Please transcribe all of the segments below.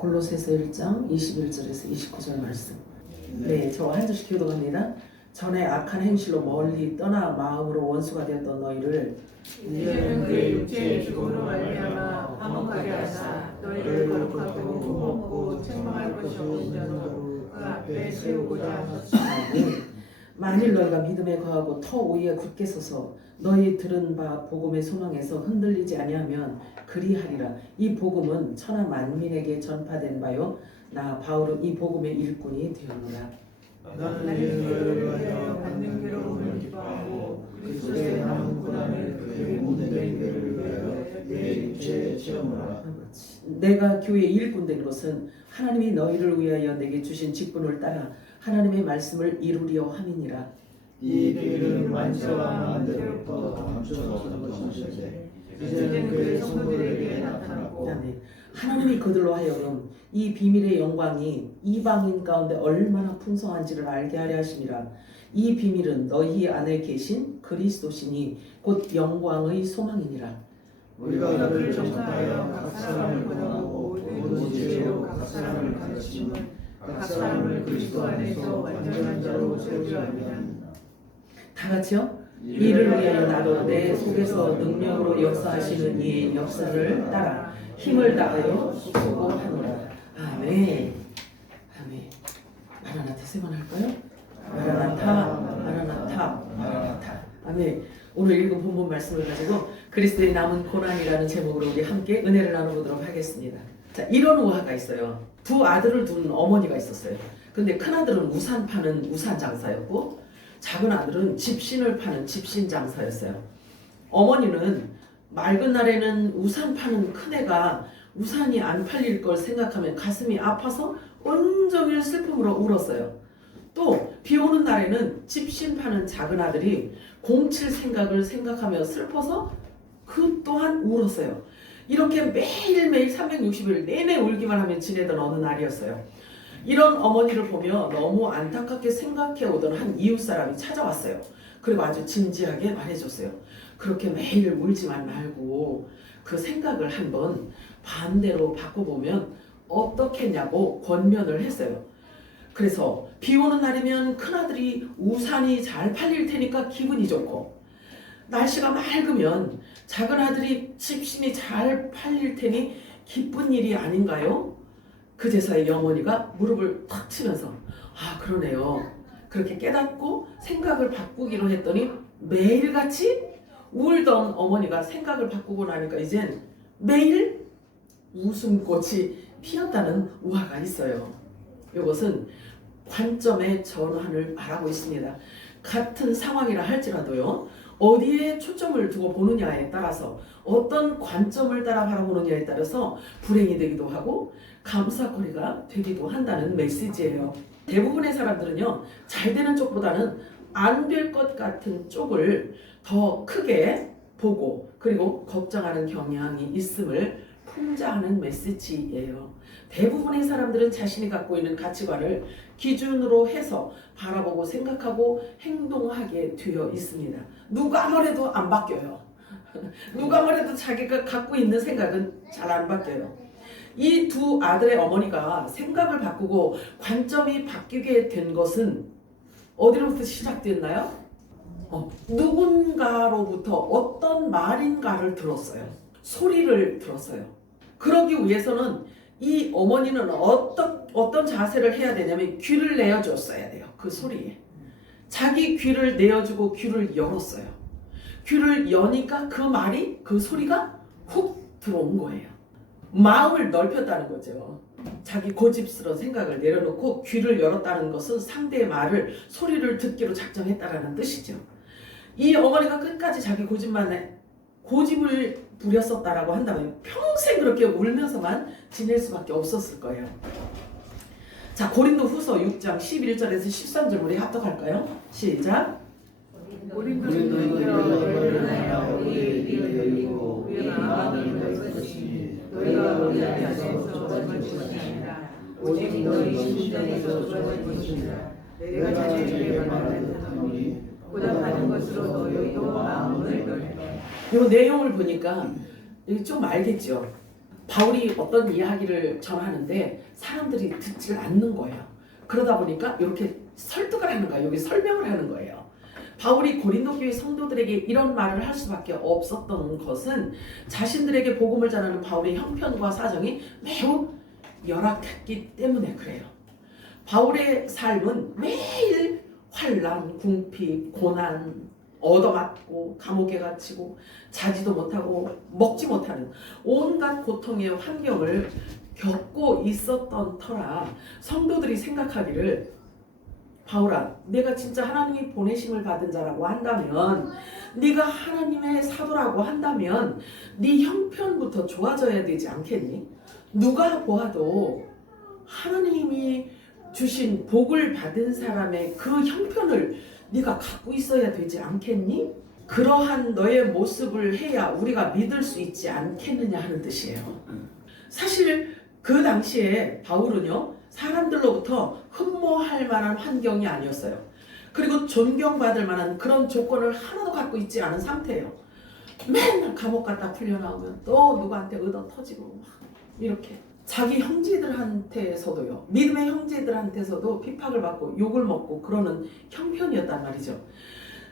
골로새서 1장 21절에서 29절 말씀. 네, 저 한 절씩 교독합니다. 전에 악한 행실로 멀리 떠나 마음으로 원수가 되었던 너희를 이제는 그의 육체의 죽음으로 말미암아 화목하게 하사 너희를 거룩하고 품먹고 책망할 것이 없는 자로 그 앞에 세우고자 하셨으니 만일 너희가 믿음에 거하고 터 위에 굳게 서서 너희 들은 바 복음의 소망에서 흔들리지 아니하면 그리하리라. 이 복음은 천하 만민에게 전파된 바요 나 바울은 이 복음의 일꾼이 되었노라. 나는 너희를 위하여 받는 괴로움을 기뻐하고 그리스도의 남은 고난을 그의 모든 교회를 위하여 내 육체에 채우노라. 내가 교회의 일꾼 된 것은 하나님이 너희를 위하여 내게 주신 직분을 따라 하나님의 말씀을 이루려 함이니라. 이 비밀은 만세와 만대로부터 감춰서 얻은 것인데 이제는 그의 성도들에게 나타났고 하나님이 그들로 하여금 이 비밀의 영광이 이방인 가운데 얼마나 풍성한지를 알게 하려 하심이라. 이 비밀은 너희 안에 계신 그리스도시니 곧 영광의 소망이니라. 우리가 그를 전파하여 각 사람을 권하고 모든 지혜로 각 사람을 가르치면 각 사람을 그리스도 안에서 완전한 자로 세우려 함이라. 다 같이요. 이를 위하여 나도 내 속에서 능력으로 역사하시는 이의 역사를 따라 힘을 다하여 수고하노라. 아멘. 아멘. 마라나타 세 번 할까요? 마라나타, 마라나타, 마라나타. 아멘. 오늘 읽은 본문 말씀을 가지고 그리스도의 남은 고난이라는 제목으로 우리 함께 은혜를 나눠보도록 하겠습니다. 자, 이런 우화가 있어요. 두 아들을 둔 어머니가 있었어요. 근데 큰 아들은 우산 파는 우산 장사였고 작은 아들은 집신을 파는 집신 장사였어요. 어머니는 맑은 날에는 우산 파는 큰애가 우산이 안 팔릴 걸 생각하면 가슴이 아파서 온종일 슬픔으로 울었어요. 또 비 오는 날에는 집신 파는 작은 아들이 공칠 생각을 생각하며 슬퍼서 그 또한 울었어요. 이렇게 매일매일 360일 내내 울기만 하면 지내던 어느 날이었어요. 이런 어머니를 보며 너무 안타깝게 생각해 오던 한 이웃사람이 찾아왔어요. 그리고 아주 진지하게 말해줬어요. 그렇게 매일 울지만 말고 그 생각을 한번 반대로 바꿔보면 어떻겠냐고 권면을 했어요. 그래서 비 오는 날이면 큰아들이 우산이 잘 팔릴 테니까 기분이 좋고 날씨가 맑으면 작은 아들이 집신이 잘 팔릴 테니 기쁜 일이 아닌가요? 그제서야 이 어머니가 무릎을 탁 치면서 아 그러네요. 그렇게 깨닫고 생각을 바꾸기로 했더니 매일같이 울던 어머니가 생각을 바꾸고 나니까 이젠 매일 웃음꽃이 피었다는 우화가 있어요. 이것은 관점의 전환을 말하고 있습니다. 같은 상황이라 할지라도요. 어디에 초점을 두고 보느냐에 따라서 어떤 관점을 따라 바라보느냐에 따라서 불행이 되기도 하고 감사거리가 되기도 한다는 메시지예요. 대부분의 사람들은요. 잘 되는 쪽보다는 안 될 것 같은 쪽을 더 크게 보고 그리고 걱정하는 경향이 있음을 풍자하는 메시지예요. 대부분의 사람들은 자신이 갖고 있는 가치관을 기준으로 해서 바라보고 생각하고 행동하게 되어 있습니다. 누가 뭐래도 안 바뀌어요. 누가 뭐래도 자기가 갖고 있는 생각은 잘 안 바뀌어요. 이 두 아들의 어머니가 생각을 바꾸고 관점이 바뀌게 된 것은 어디로부터 시작됐나요? 누군가로부터 어떤 말인가를 들었어요. 소리를 들었어요. 그러기 위해서는 이 어머니는 어떤 자세를 해야 되냐면 귀를 내어줬어야 돼요. 그 소리에. 자기 귀를 내어주고 귀를 열었어요. 귀를 여니까 그 말이 그 소리가 훅 들어온 거예요. 마음을 넓혔다는 거죠. 자기 고집스러운 생각을 내려놓고 귀를 열었다는 것은 상대의 말을 소리를 듣기로 작정했다라는 뜻이죠. 이 어머니가 끝까지 자기 고집을 부렸었다라고 한다면 평생 그렇게 울면서만 지낼 수밖에 없었을 거예요. 자, 고린도 후서 6장 11절에서 13절 우리 합독할까요? 시작. 고린도 너희가 우리에게 열리고 우리 마음이 넓은 것이 너희가 우리 안에서 좁아진 것이 아니라 오직 너희 심정에서 좁아진 것이라. 내가 자신에게 말하노니 보답하는 것으로 너희도 마음을 넓혀. 이 내용을 보니까 좀 알겠죠. 바울이 어떤 이야기를 전하는데 사람들이 듣질 않는 거예요. 그러다 보니까 이렇게 설득을 하는 거예요. 여기 설명을 하는 거예요. 바울이 고린도 교회 성도들에게 이런 말을 할 수밖에 없었던 것은 자신들에게 복음을 전하는 바울의 형편과 사정이 매우 열악했기 때문에 그래요. 바울의 삶은 매일 환난, 궁핍, 고난, 얻어맞고 감옥에 갇히고 자지도 못하고 먹지 못하는 온갖 고통의 환경을 겪고 있었던 터라 성도들이 생각하기를 바울아, 내가 진짜 하나님이 보내심을 받은 자라고 한다면, 네가 하나님의 사도라고 한다면 네 형편부터 좋아져야 되지 않겠니? 누가 보아도 하나님이 주신 복을 받은 사람의 그 형편을 네가 갖고 있어야 되지 않겠니? 그러한 너의 모습을 해야 우리가 믿을 수 있지 않겠느냐 하는 뜻이에요. 사실 그 당시에 바울은요, 사람들로부터 흠모할 만한 환경이 아니었어요. 그리고 존경받을 만한 그런 조건을 하나도 갖고 있지 않은 상태예요. 맨날 감옥 갔다 풀려나오면 또 누구한테 얻어 터지고 막 이렇게 자기 형제들한테서도요, 믿음의 형제들한테서도 핍박을 받고 욕을 먹고 그러는 형편이었단 말이죠.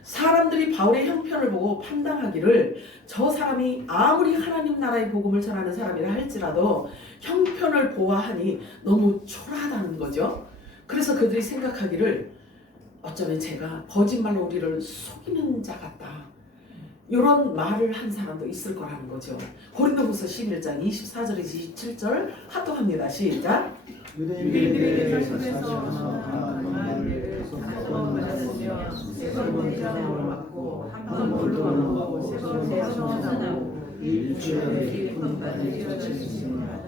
사람들이 바울의 형편을 보고 판단하기를 저 사람이 아무리 하나님 나라의 복음을 전하는 사람이라 할지라도 형편을 보아하니 너무 초라하다는 거죠. 그래서 그들이 생각하기를 어쩌면 제가 거짓말로 우리를 속이는 자 같다, 이런 말을 한 사람도 있을 거라는 거죠. 고린도후서 11장 24절에서 27절 합독합니다. 시작. 유대인들의 자손에서 말을 받았으며 세번 대장으로 맞고 한번 돌로 맞고 세번 대장으로 일주일에 일번까지 이어졌습니다.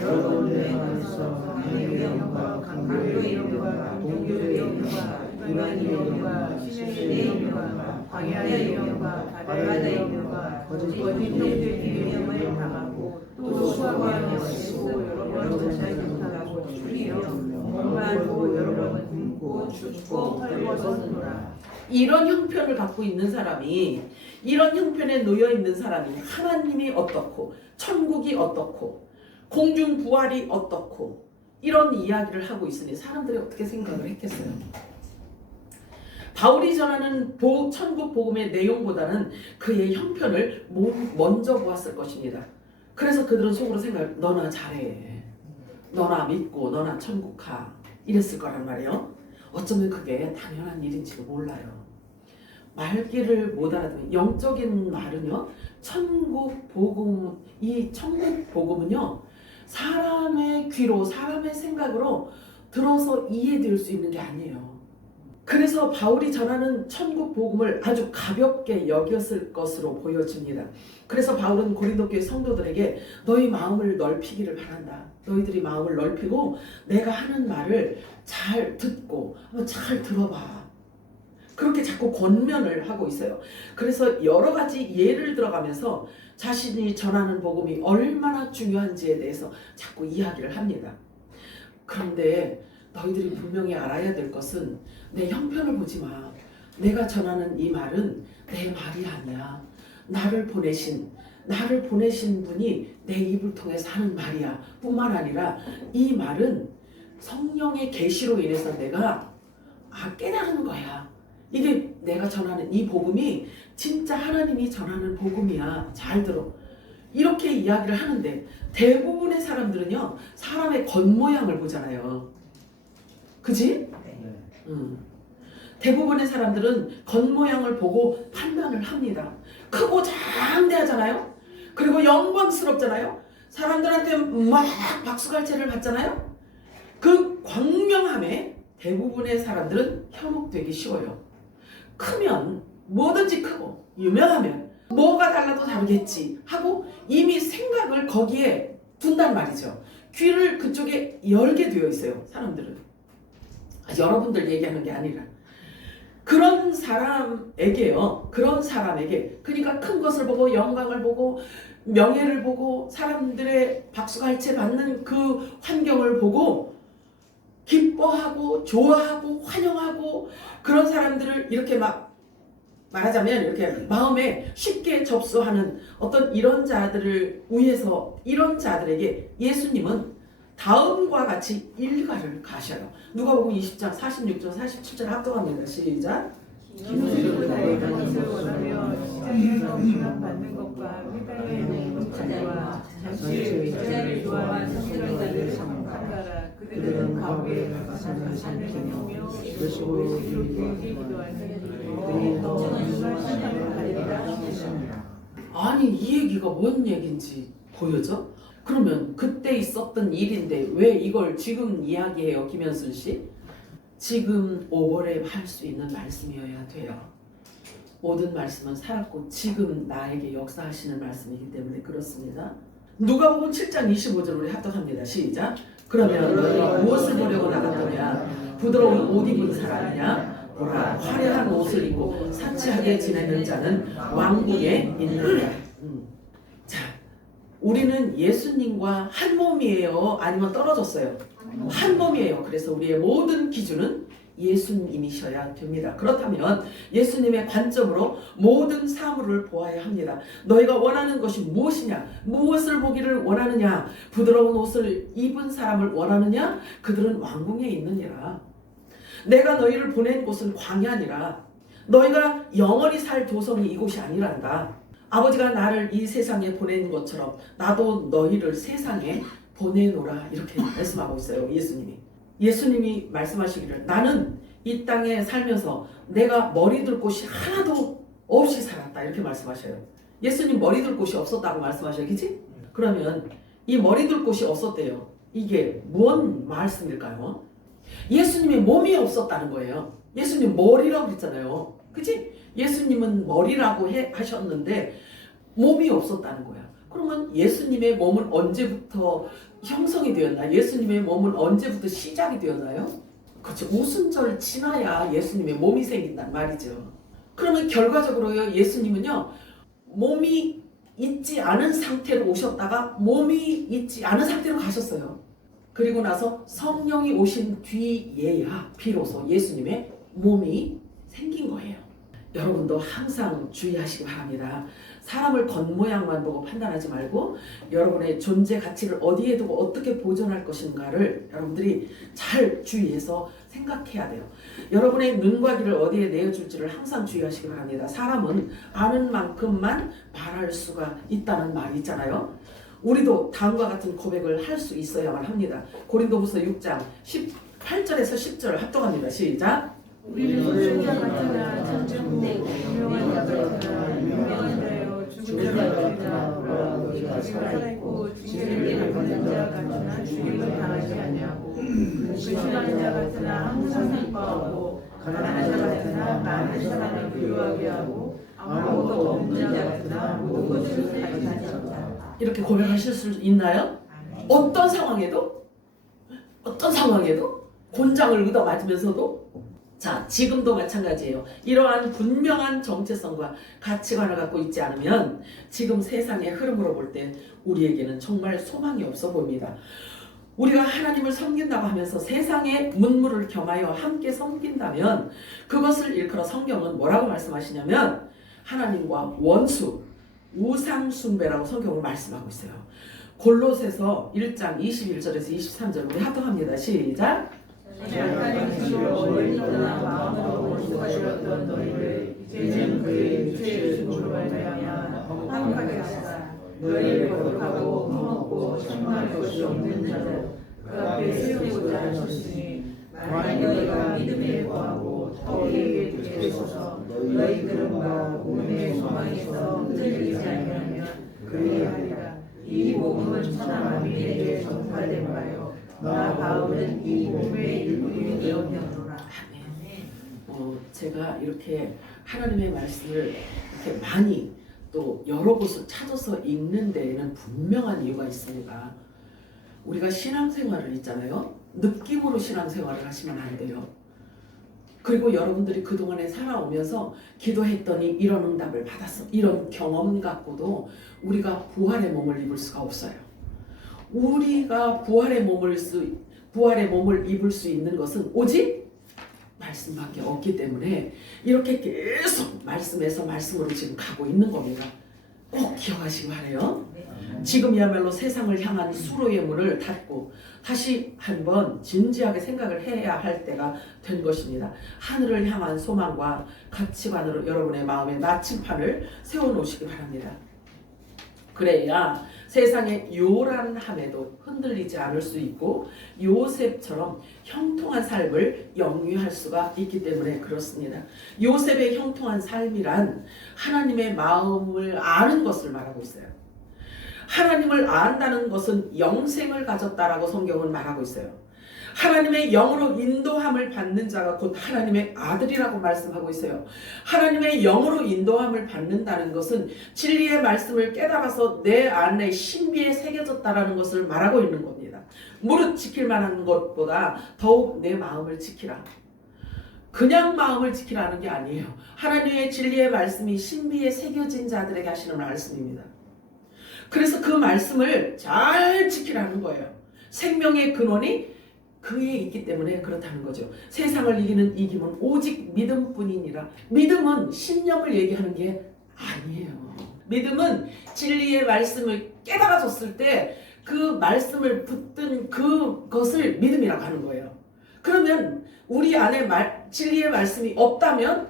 여러 번 여행하면서 강의 영과 강교의 영과 동교의 영과 이만희 영과 신의 영과 광야의 영과 바다의 영과 거짓 형제의 영을 당하고 또 수학과 영시고 여러 번 자살하고 죽이며 목마르고 여러 번 굶고 죽고 헐벗었노라. 이런 형편을 갖고 있는 사람이, 이런 형편에 놓여 있는 사람이 하나님이 어떻고 천국이 어떻고 공중 부활이 어떻고 이런 이야기를 하고 있으니 사람들이 어떻게 생각을 했겠어요? 바울이 전하는 천국 복음의 내용보다는 그의 형편을 먼저 보았을 것입니다. 그래서 그들은 속으로 생각을, 너나 잘해, 너나 믿고 너나 천국 가, 이랬을 거란 말이에요. 어쩌면 그게 당연한 일인지도 몰라요. 말귀를 못 알아듣는 영적인 말은요, 천국 복음, 이 천국 복음은요, 사람의 귀로 사람의 생각으로 들어서 이해될 수 있는 게 아니에요. 그래서 바울이 전하는 천국 복음을 아주 가볍게 여겼을 것으로 보여집니다. 그래서 바울은 고린도 교회 성도들에게 너희 마음을 넓히기를 바란다. 너희들이 마음을 넓히고 내가 하는 말을 잘 듣고 한번 잘 들어봐. 그렇게 자꾸 권면을 하고 있어요. 그래서 여러 가지 예를 들어가면서 자신이 전하는 복음이 얼마나 중요한지에 대해서 자꾸 이야기를 합니다. 그런데 너희들이 분명히 알아야 될 것은 내 형편을 보지 마. 내가 전하는 이 말은 내 말이 아니야. 나를 보내신 분이 내 입을 통해서 하는 말이야. 뿐만 아니라 이 말은 성령의 계시로 인해서 내가 깨달은 거야. 이게 내가 전하는 이 복음이 진짜 하나님이 전하는 복음이야. 잘 들어. 이렇게 이야기를 하는데 대부분의 사람들은요, 사람의 겉모양을 보잖아요. 그지? 대부분의 사람들은 겉모양을 보고 판단을 합니다. 크고 장대하잖아요. 그리고 영광스럽잖아요. 사람들한테 막 박수갈채를 받잖아요. 그 광명함에 대부분의 사람들은 현혹되기 쉬워요. 크면 뭐든지 크고 유명하면 뭐가 달라도 다르겠지 하고 이미 생각을 거기에 둔단 말이죠. 귀를 그쪽에 열게 되어 있어요. 사람들은. 여러분들 얘기하는 게 아니라 그런 사람에게요. 그런 사람에게, 그러니까 큰 것을 보고 영광을 보고 명예를 보고 사람들의 박수갈채 받는 그 환경을 보고 기뻐하고 좋아하고 환영하고 그런 사람들을 이렇게 막 말하자면 이렇게 마음에 쉽게 접수하는 어떤 이런 자들을 위해서 이런 자들에게 예수님은 다음과 같이 일가를 가셔요. 누가복음 20장 46절 47절 합독합니다. 시작. 기술보다 것을 원하여 시장에서 분양받는 것과 휘달리는 문자와 잠시 윗자리를 좋아하는 성들을 삼가라. 그들은 가구에 가서 산을 경며 그것으로 이루기도 하니 더 심판을 받으리라 하셨습니다. 아니 이 얘기가 뭔 얘기인지 보여져? 그러면 그때 있었던 일인데 왜 이걸 지금 이야기해요, 김현순 씨? 지금 오버랩 할 수 있는 말씀이어야 돼요. 모든 말씀은 살았고 지금 나에게 역사하시는 말씀이기 때문에 그렇습니다. 누가복음 7장 25절 우리 합독합니다. 시작. 그러면 너희가 무엇을 보려고 나갔더냐? 부드러운 옷 입은 사람이냐? 보라, 화려한 옷을 입고 사치하게 지내는 자는 왕궁에 있느니라. 자, 우리는 예수님과 한 몸이에요? 아니면 떨어졌어요? 한 몸이에요. 그래서 우리의 모든 기준은 예수님이셔야 됩니다. 그렇다면 예수님의 관점으로 모든 사물을 보아야 합니다. 너희가 원하는 것이 무엇이냐? 무엇을 보기를 원하느냐? 부드러운 옷을 입은 사람을 원하느냐? 그들은 왕궁에 있느니라. 내가 너희를 보낸 곳은 광야니라. 너희가 영원히 살 도성이 이곳이 아니란다. 아버지가 나를 이 세상에 보낸 것처럼 나도 너희를 세상에 보내노라. 이렇게 말씀하고 있어요. 예수님이 말씀하시기를 나는 이 땅에 살면서 내가 머리둘 곳이 하나도 없이 살았다. 이렇게 말씀하셔요. 예수님 머리둘 곳이 없었다고 말씀하셔요. 그치? 그러면 이 머리둘 곳이 없었대요. 이게 뭔 말씀일까요? 예수님의 몸이 없었다는 거예요. 예수님 머리라고 그랬잖아요. 그치? 예수님은 머리라고 하셨는데 몸이 없었다는 거야. 그러면 예수님의 몸은 언제부터 형성이 되었나? 예수님의 몸은 언제부터 시작이 되었나요? 그렇죠. 오순절 지나야 예수님의 몸이 생긴단 말이죠. 그러면 결과적으로요, 예수님은요, 몸이 있지 않은 상태로 오셨다가 몸이 있지 않은 상태로 가셨어요. 그리고 나서 성령이 오신 뒤에야 비로소 예수님의 몸이 생긴 거예요. 여러분도 항상 주의하시기 바랍니다. 사람을 겉모양만 보고 판단하지 말고 여러분의 존재 가치를 어디에 두고 어떻게 보존할 것인가를 여러분들이 잘 주의해서 생각해야 돼요. 여러분의 눈과 귀를 어디에 내어줄지를 항상 주의하시기 바랍니다. 사람은 아는 만큼만 말할 수가 있다는 말이 있잖아요. 우리도 다음과 같은 고백을 할 수 있어야만 합니다. 고린도후서 6장 18절에서 10절 합독합니다. 시작. 우리는 선자 같으나 천천되고 유명한 자 같으나 유명한 자여 죽은 자 같으나 우리가 살아있고 징계를 받는 자 같으나 죽임을 당하지 아니하고 근심한 자 같으나 항상 기뻐하고 가난한 자 같으나 많은 사람을 부유하게 하고 아무것도 없는 자 같으나 모든 것을 가진 자다. 이렇게 고백하실 수 있나요? 어떤 상황에도? 곤장을 얻어맞으면서도? 자, 지금도 마찬가지예요. 이러한 분명한 정체성과 가치관을 갖고 있지 않으면 지금 세상의 흐름으로 볼 때 우리에게는 정말 소망이 없어 보입니다. 우리가 하나님을 섬긴다고 하면서 세상의 문물을 겸하여 함께 섬긴다면 그것을 일컬어 성경은 뭐라고 말씀하시냐면 하나님과 원수, 우상숭배라고 성경을 말씀하고 있어요. 골로새서 1장 21절에서 23절 우리 합독합니다. 시작. 약간의 수로 멀리 떠나 마음으로 원수가 되었던 너희를 이제는 그의 육체의 죽음으로 말미암아 화목하게 하사 너희를 거룩하고 흠없고 청할 것이 없는 자로 그 앞에 세우고자 하셨으니 만약 너희가 믿음에 거하고 더희에게 되소서 너희 그름과 몸의 소망에서 흔들리지 아니하면 그리하리라. 이 복음은 천하 만민에게 전파된 바요 나 바울은 이 몸의 일부이 되었노라. 제가 이렇게 하나님의 말씀을 이렇게 많이 또 여러 곳을 찾아서 읽는 데에는 분명한 이유가 있습니다. 우리가 신앙생활을 있잖아요. 느낌으로 신앙생활을 하시면 안 돼요. 그리고 여러분들이 그동안에 살아오면서 기도했더니 이런 응답을 받았어. 이런 경험 갖고도 우리가 부활의 몸을 입을 수가 없어요. 우리가 부활의 몸을 입을 수 있는 것은 오직 말씀밖에 없기 때문에 이렇게 계속 말씀에서 말씀으로 지금 가고 있는 겁니다. 꼭 기억하시기 바라요. 지금이야말로 세상을 향한 수로의 문을 닫고 다시 한번 진지하게 생각을 해야 할 때가 된 것입니다. 하늘을 향한 소망과 가치관으로 여러분의 마음에 나침판을 세워놓으시기 바랍니다. 그래야 세상의 요란함에도 흔들리지 않을 수 있고 요셉처럼 형통한 삶을 영위할 수가 있기 때문에 그렇습니다. 요셉의 형통한 삶이란 하나님의 마음을 아는 것을 말하고 있어요. 하나님을 안다는 것은 영생을 가졌다라고 성경은 말하고 있어요. 하나님의 영으로 인도함을 받는 자가 곧 하나님의 아들이라고 말씀하고 있어요. 하나님의 영으로 인도함을 받는다는 것은 진리의 말씀을 깨달아서 내 안에 신비에 새겨졌다라는 것을 말하고 있는 겁니다. 무릇 지킬 만한 것보다 더욱 내 마음을 지키라. 그냥 마음을 지키라는 게 아니에요. 하나님의 진리의 말씀이 신비에 새겨진 자들에게 하시는 말씀입니다. 그래서 그 말씀을 잘 지키라는 거예요. 생명의 근원이 그에 있기 때문에 그렇다는 거죠. 세상을 이기는 이김은 오직 믿음뿐이니라. 믿음은 신념을 얘기하는 게 아니에요. 믿음은 진리의 말씀을 깨달아졌을 때 그 말씀을 붙든 그것을 믿음이라고 하는 거예요. 그러면 우리 안에 진리의 말씀이 없다면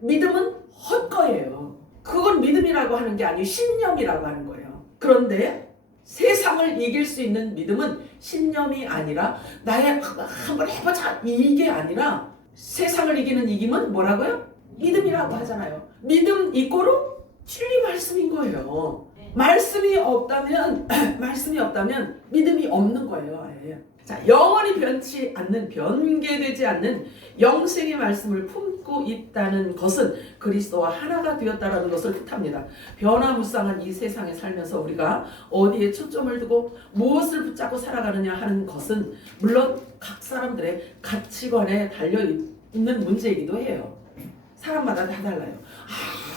믿음은 헛거예요. 그건 믿음이라고 하는 게 아니고 신념이라고 하는 거예요. 그런데 세상을 이길 수 있는 믿음은 신념이 아니라 나의 한번 해보자 이게 아니라 세상을 이기는 이김은 뭐라고요? 믿음이라고 하잖아요. 믿음 이꼬르 진리 말씀인 거예요. 말씀이 없다면 믿음이 없는 거예요. 아예. 자, 영원히 변치 않는, 변개되지 않는 영생의 말씀을 품고 있다는 것은 그리스도와 하나가 되었다라는 것을 뜻합니다. 변화무쌍한 이 세상에 살면서 우리가 어디에 초점을 두고 무엇을 붙잡고 살아가느냐 하는 것은 물론 각 사람들의 가치관에 달려있는 문제이기도 해요. 사람마다 다 달라요.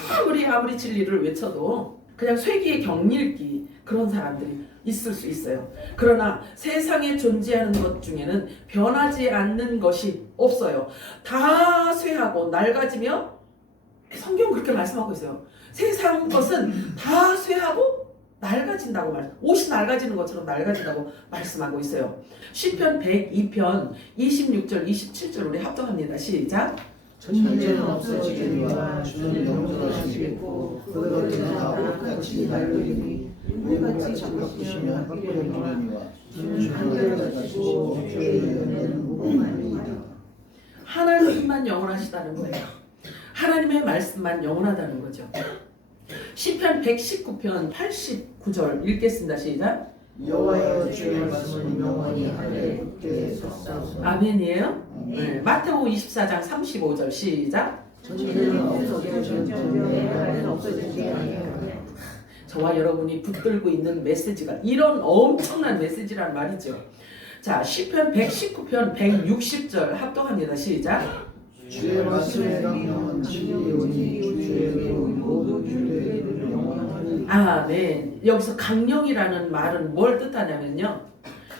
아무리 진리를 외쳐도 그냥 쇠기의 경읽기 그런 사람들이 있을 수 있어요. 그러나 세상에 존재하는 것 중에는 변하지 않는 것이 없어요. 다 쇠하고 낡아지며 성경은 그렇게 말씀하고 있어요. 세상 것은 다 쇠하고 낡아진다고 옷이 낡아지는 것처럼 낡아진다고 말씀하고 있어요. 시편 102편 26절 27절 우리 합독합니다. 시작. 천재는 없어지리와 주는 영존하시겠고 그들은 다 옷같이 낡으리니 물같이 바꾸시면 바꾸려니와 주는 한결같이고 주의 은혜는 무궁하니이다. 하나님만 영원하시다는 거예요. 하나님의 말씀만 영원하다는 거죠. 시편 119편 89절 읽겠습니다. 시작. 여호와여 주의 말씀은 영원히 하늘에 굳게 섰사오니 아멘이에요. 네. 마태복음 24장 35절 시작. 천재는 없어지는데 나는 없어지지 아니하리라. 저와 여러분이 붙들고 있는 메시지가 이런 엄청난 메시지란 말이죠. 자, 시편 119편 160절 합독합니다. 시작. 주의 말씀에 강령은 진리오니 주의 모든 주의 영원하니. 아멘. 여기서 강령이라는 말은 뭘 뜻하냐면요.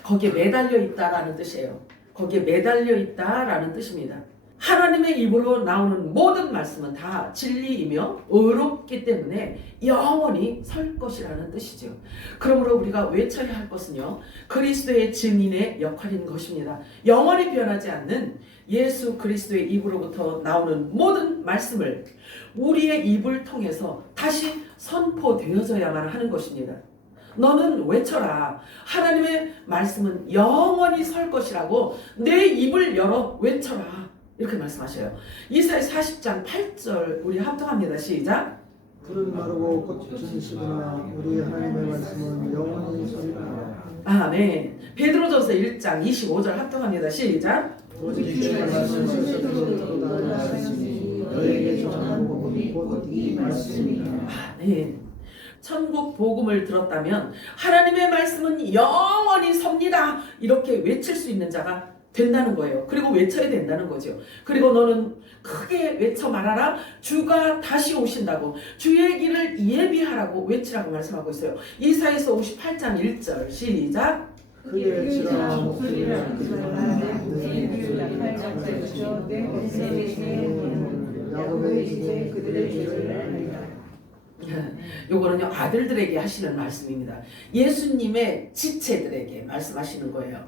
거기에 매달려 있다라는 뜻이에요. 거기에 매달려 있다라는 뜻입니다. 하나님의 입으로 나오는 모든 말씀은 다 진리이며 의롭기 때문에 영원히 설 것이라는 뜻이죠. 그러므로 우리가 외쳐야 할 것은요. 그리스도의 증인의 역할인 것입니다. 영원히 변하지 않는 예수 그리스도의 입으로부터 나오는 모든 말씀을 우리의 입을 통해서 다시 선포되어져야만 하는 것입니다. 너는 외쳐라. 하나님의 말씀은 영원히 설 것이라고 내 입을 열어 외쳐라. 이렇게 말씀하셔요. 이사야 40장 8절 우리 합독합니다. 시작. 푸른 마르고 꽃은 시드나 우리 하나님의 말씀은 영원히 서리라. 아멘. 베드로전서 1장 25절 합독합니다. 시작. 오직 주의 말씀을 스스로 나아가시니 너에게 전한 복음이 곧 이 말씀이라. 아멘. 천국 복음을 들었다면 하나님의 말씀은 영원히 섭니다. 이렇게 외칠 수 있는 자가 된다는 거예요. 그리고 외쳐야 된다는 거죠. 그리고 너는 크게 외쳐 말하라. 주가 다시 오신다고 주의 길을 예비하라고 외치라고 말씀하고 있어요. 이사야서 58장 1절 시작. 그의 외치라 목소리라 그들은 내 귀를 약할 자들의 주여 내 백성의 야곱의 이제 그들의 죄를 알리라. 요거는요 아들들에게 하시는 말씀입니다. 예수님의 지체들에게 말씀하시는 거예요.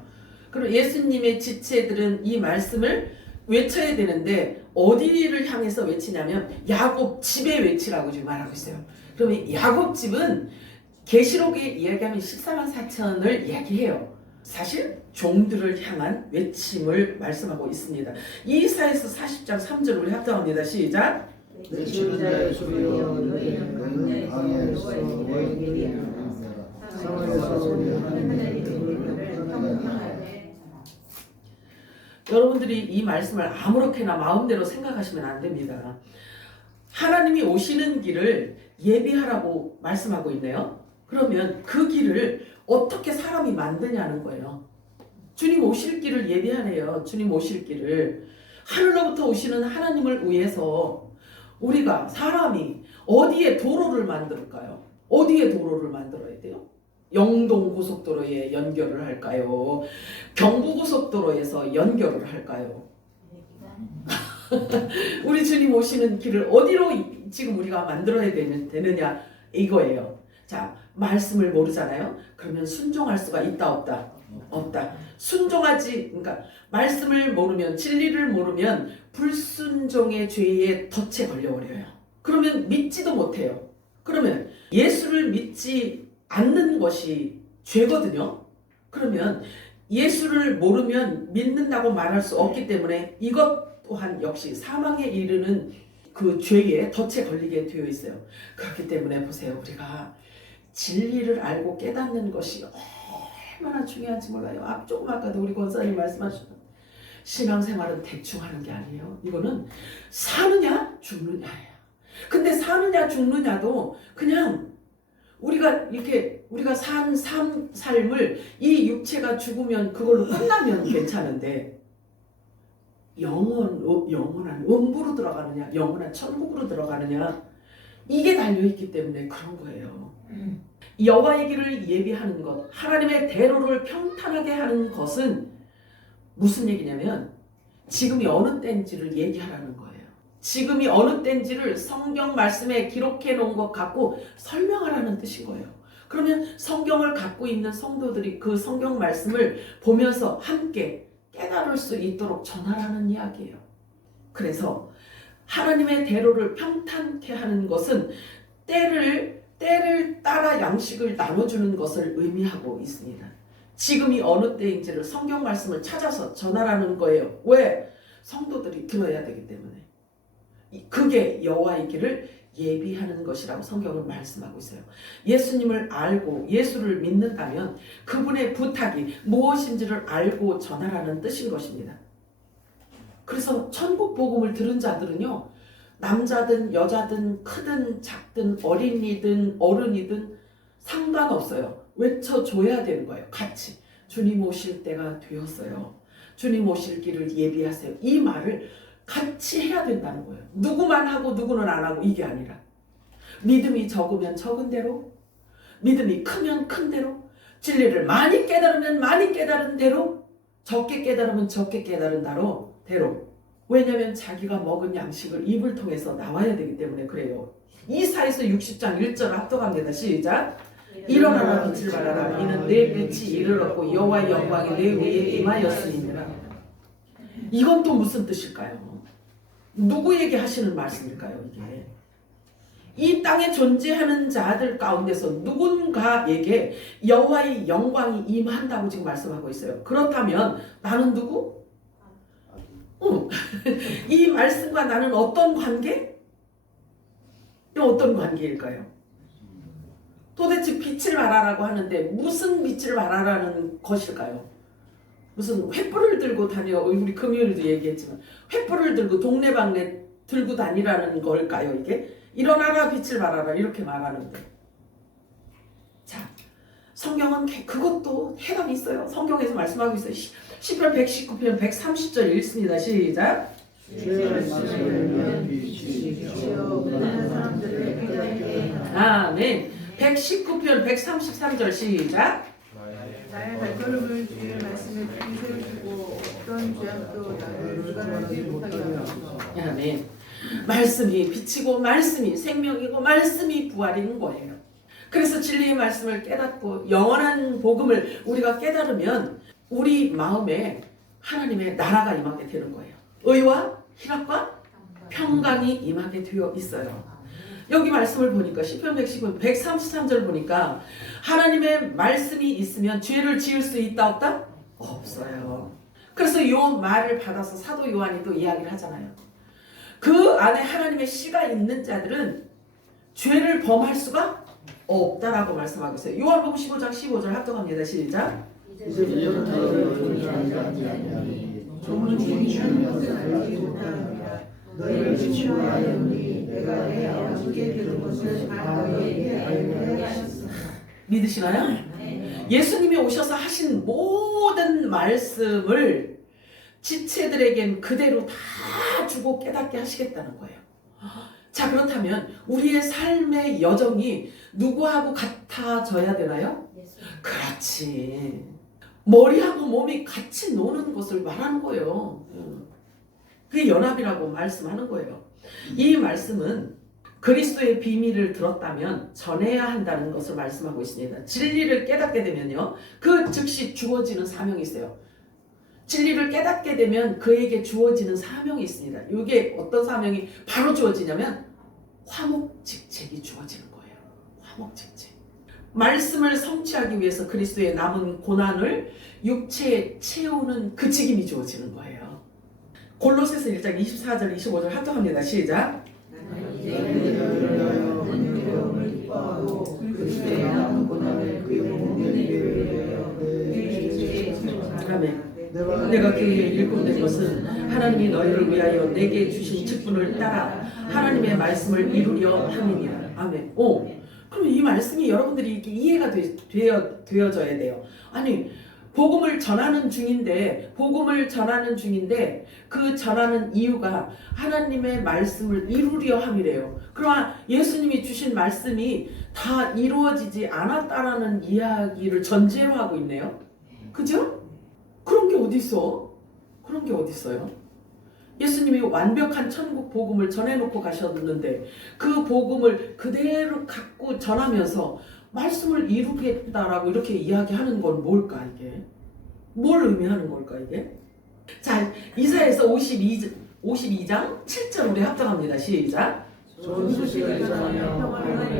그리고 예수님의 지체들은 이 말씀을 외쳐야 되는데 어디를 향해서 외치냐면 야곱 집에 외치라고 지금 말하고 있어요. 그러면 야곱 집은 계시록에 이야기하면 14만 4천을 이야기해요. 사실 종들을 향한 외침을 말씀하고 있습니다. 이사야서 40장 3절 우리 합독합니다. 시작. 외치는 자의 소리여 너희는 광야에서 너희에게 이르라 성에서 우리 하나님의 이름을 평안하게. 여러분들이 이 말씀을 아무렇게나 마음대로 생각하시면 안 됩니다. 하나님이 오시는 길을 예비하라고 말씀하고 있네요. 그러면 그 길을 어떻게 사람이 만드냐는 거예요. 주님 오실 길을 예비하래요. 주님 오실 길을. 하늘로부터 오시는 하나님을 위해서 우리가 사람이 어디에 도로를 만들까요? 어디에 도로를 만들어야 돼요? 영동고속도로에 연결을 할까요? 경부고속도로에서 연결을 할까요? 우리 주님 오시는 길을 어디로 지금 우리가 만들어야 되느냐 이거예요. 자, 말씀을 모르잖아요. 그러면 순종할 수가 있다 없다? 없다. 순종하지, 그러니까 말씀을 모르면, 진리를 모르면 불순종의 죄에 덫에 걸려버려요. 그러면 믿지도 못해요. 그러면 예수를 믿지 않는 것이 죄거든요. 그러면 예수를 모르면 믿는다고 말할 수 없기 때문에 이것 또한 역시 사망에 이르는 그 죄에 덫에 걸리게 되어 있어요. 그렇기 때문에 보세요. 우리가 진리를 알고 깨닫는 것이 얼마나 중요한지 몰라요. 조금 아까도 우리 권사님 말씀하셨던 신앙생활은 대충 하는 게 아니에요. 이거는 사느냐 죽느냐예요. 근데 사느냐 죽느냐도 그냥 우리가 산 삶을 이 육체가 죽으면 그걸로 끝나면 괜찮은데 영원한 음부로 들어가느냐 영원한 천국으로 들어가느냐 이게 달려있기 때문에 그런 거예요. 여호와의 길을 예비하는 것, 하나님의 대로를 평탄하게 하는 것은 무슨 얘기냐면 지금이 어느 때인지를 얘기하라는 거예요. 지금이 어느 때인지를 성경 말씀에 기록해 놓은 것 갖고 설명하라는 뜻인 거예요. 그러면 성경을 갖고 있는 성도들이 그 성경 말씀을 보면서 함께 깨달을 수 있도록 전하라는 이야기예요. 그래서 하나님의 대로를 평탄케 하는 것은 때를 따라 양식을 나눠주는 것을 의미하고 있습니다. 지금이 어느 때인지를 성경 말씀을 찾아서 전하라는 거예요. 왜? 성도들이 들어야 되기 때문에. 그게 여호와의 길을 예비하는 것이라고 성경은 말씀하고 있어요. 예수님을 알고 예수를 믿는다면 그분의 부탁이 무엇인지를 알고 전하라는 뜻인 것입니다. 그래서 천국 복음을 들은 자들은요, 남자든 여자든 크든 작든 어린이든 어른이든 상관없어요. 외쳐줘야 되는 거예요. 같이. 주님 오실 때가 되었어요. 주님 오실 길을 예비하세요. 이 말을 같이 해야 된다는 거예요. 누구만 하고 누구는 안 하고 이게 아니라 믿음이 적으면 적은 대로, 믿음이 크면 큰 대로, 진리를 많이 깨달으면 많이 깨달은 대로, 적게 깨달으면 적게 깨달은 대로. 왜냐하면 자기가 먹은 양식을 입을 통해서 나와야 되기 때문에 그래요. 이사야서 60장 1절 합독합니다. 시작. 일어나라 빛을 발하라. 이는 내 빛이 이르렀고 여호와의 영광이 내 위에 임하였으니라. 이건 또 무슨 뜻일까요? 누구에게 하시는 말씀일까요? 이게 이 땅에 존재하는 자들 가운데서 누군가에게 여호와의 영광이 임한다고 지금 말씀하고 있어요. 그렇다면 나는 누구? 이 말씀과 나는 어떤 관계? 어떤 관계일까요? 도대체 빛을 발하라고 하는데 무슨 빛을 발하라는 것일까요? 무슨 횃불을 들고 다녀, 우리 금요일도 얘기했지만 횃불을 들고 동네방네 들고 다니라는 걸까요? 이게 일어나라 빛을 발하라 이렇게 말하는데, 자, 성경은 그것도 해답이 있어요. 성경에서 말씀하고 있어요. 시편 119편 130절 읽습니다. 시작. 주의 말씀을 위한 빛이 모든 사람들을 깨닫게 하라. 아멘. 119편 133절 시작. 나의 발걸음을 주의 말씀에 빛을 주고 어떤 죄악도 나를 주관하지 못하게 하소서. 아멘. 말씀이 빛이고 말씀이 생명이고 말씀이 부활인 거예요. 그래서 진리의 말씀을 깨닫고 영원한 복음을 우리가 깨달으면 우리 마음에 하나님의 나라가 임하게 되는 거예요. 의와 희락과 평강이 임하게 되어 있어요. 여기 말씀을 보니까 시편 133절 보니까 하나님의 말씀이 있으면 죄를 지을 수 있다 없다? 없어요. 그래서 이 말을 받아서 사도 요한이 또 이야기를 하잖아요. 그 안에 하나님의 씨가 있는 자들은 죄를 범할 수가 없다라고 말씀하고 있어요. 요한복음 15장 15절 합독합니다. 시작. 이제부터 너희를 존중하지 아니하니 조문 중이 주는 것을 알지 못하느니라. 너희를 지치하였니 내가 내 아버지께 들은 것을 너희에게 알게 하셨으나. 믿으시나요? 예수님이 오셔서 하신 모든 말씀을 지체들에겐 그대로 다 주고 깨닫게 하시겠다는 거예요. 자, 그렇다면 우리의 삶의 여정이 누구하고 같아져야 되나요? 그렇지. 머리하고 몸이 같이 노는 것을 말하는 거예요. 그게 연합이라고 말씀하는 거예요. 이 말씀은 그리스도의 비밀을 들었다면 전해야 한다는 것을 말씀하고 있습니다. 진리를 깨닫게 되면요, 그 즉시 주어지는 사명이 있어요. 진리를 깨닫게 되면 그에게 주어지는 사명이 있습니다. 이게 어떤 사명이 바로 주어지냐면 화목직책이 주어지는 거예요. 화목직책. 말씀을 성취하기 위해서 그리스도의 남은 고난을 육체에 채우는 그 책임이 주어지는 거예요. 골로새서 1장 24절 25절 합독합니다. 시작. 아멘. 내가 그에게 일꾼된 것은 하나님이 너희를 위하여 내게 주신 직분을 따라 하나님의 말씀을 이루려 함이니라. 아멘. 오, 그럼 이 말씀이 여러분들이 이렇게 이해가 되어져야 돼요. 아니, 복음을 전하는 중인데 그 전하는 이유가 하나님의 말씀을 이루려 함이래요. 그러나 예수님이 주신 말씀이 다 이루어지지 않았다라는 이야기를 전제로 하고 있네요. 그죠? 그런 게 어디 있어? 그런 게 어디 있어요? 예수님이 완벽한 천국 복음을 전해놓고 가셨는데 그 복음을 그대로 갖고 전하면서 말씀을 이루겠다라고 이렇게 이야기하는 건 뭘까 이게? 뭘 의미하는 걸까 이게? 자, 이사야서 52장 7절 우리 합작합니다. 시작. 좋은 소식을 전하며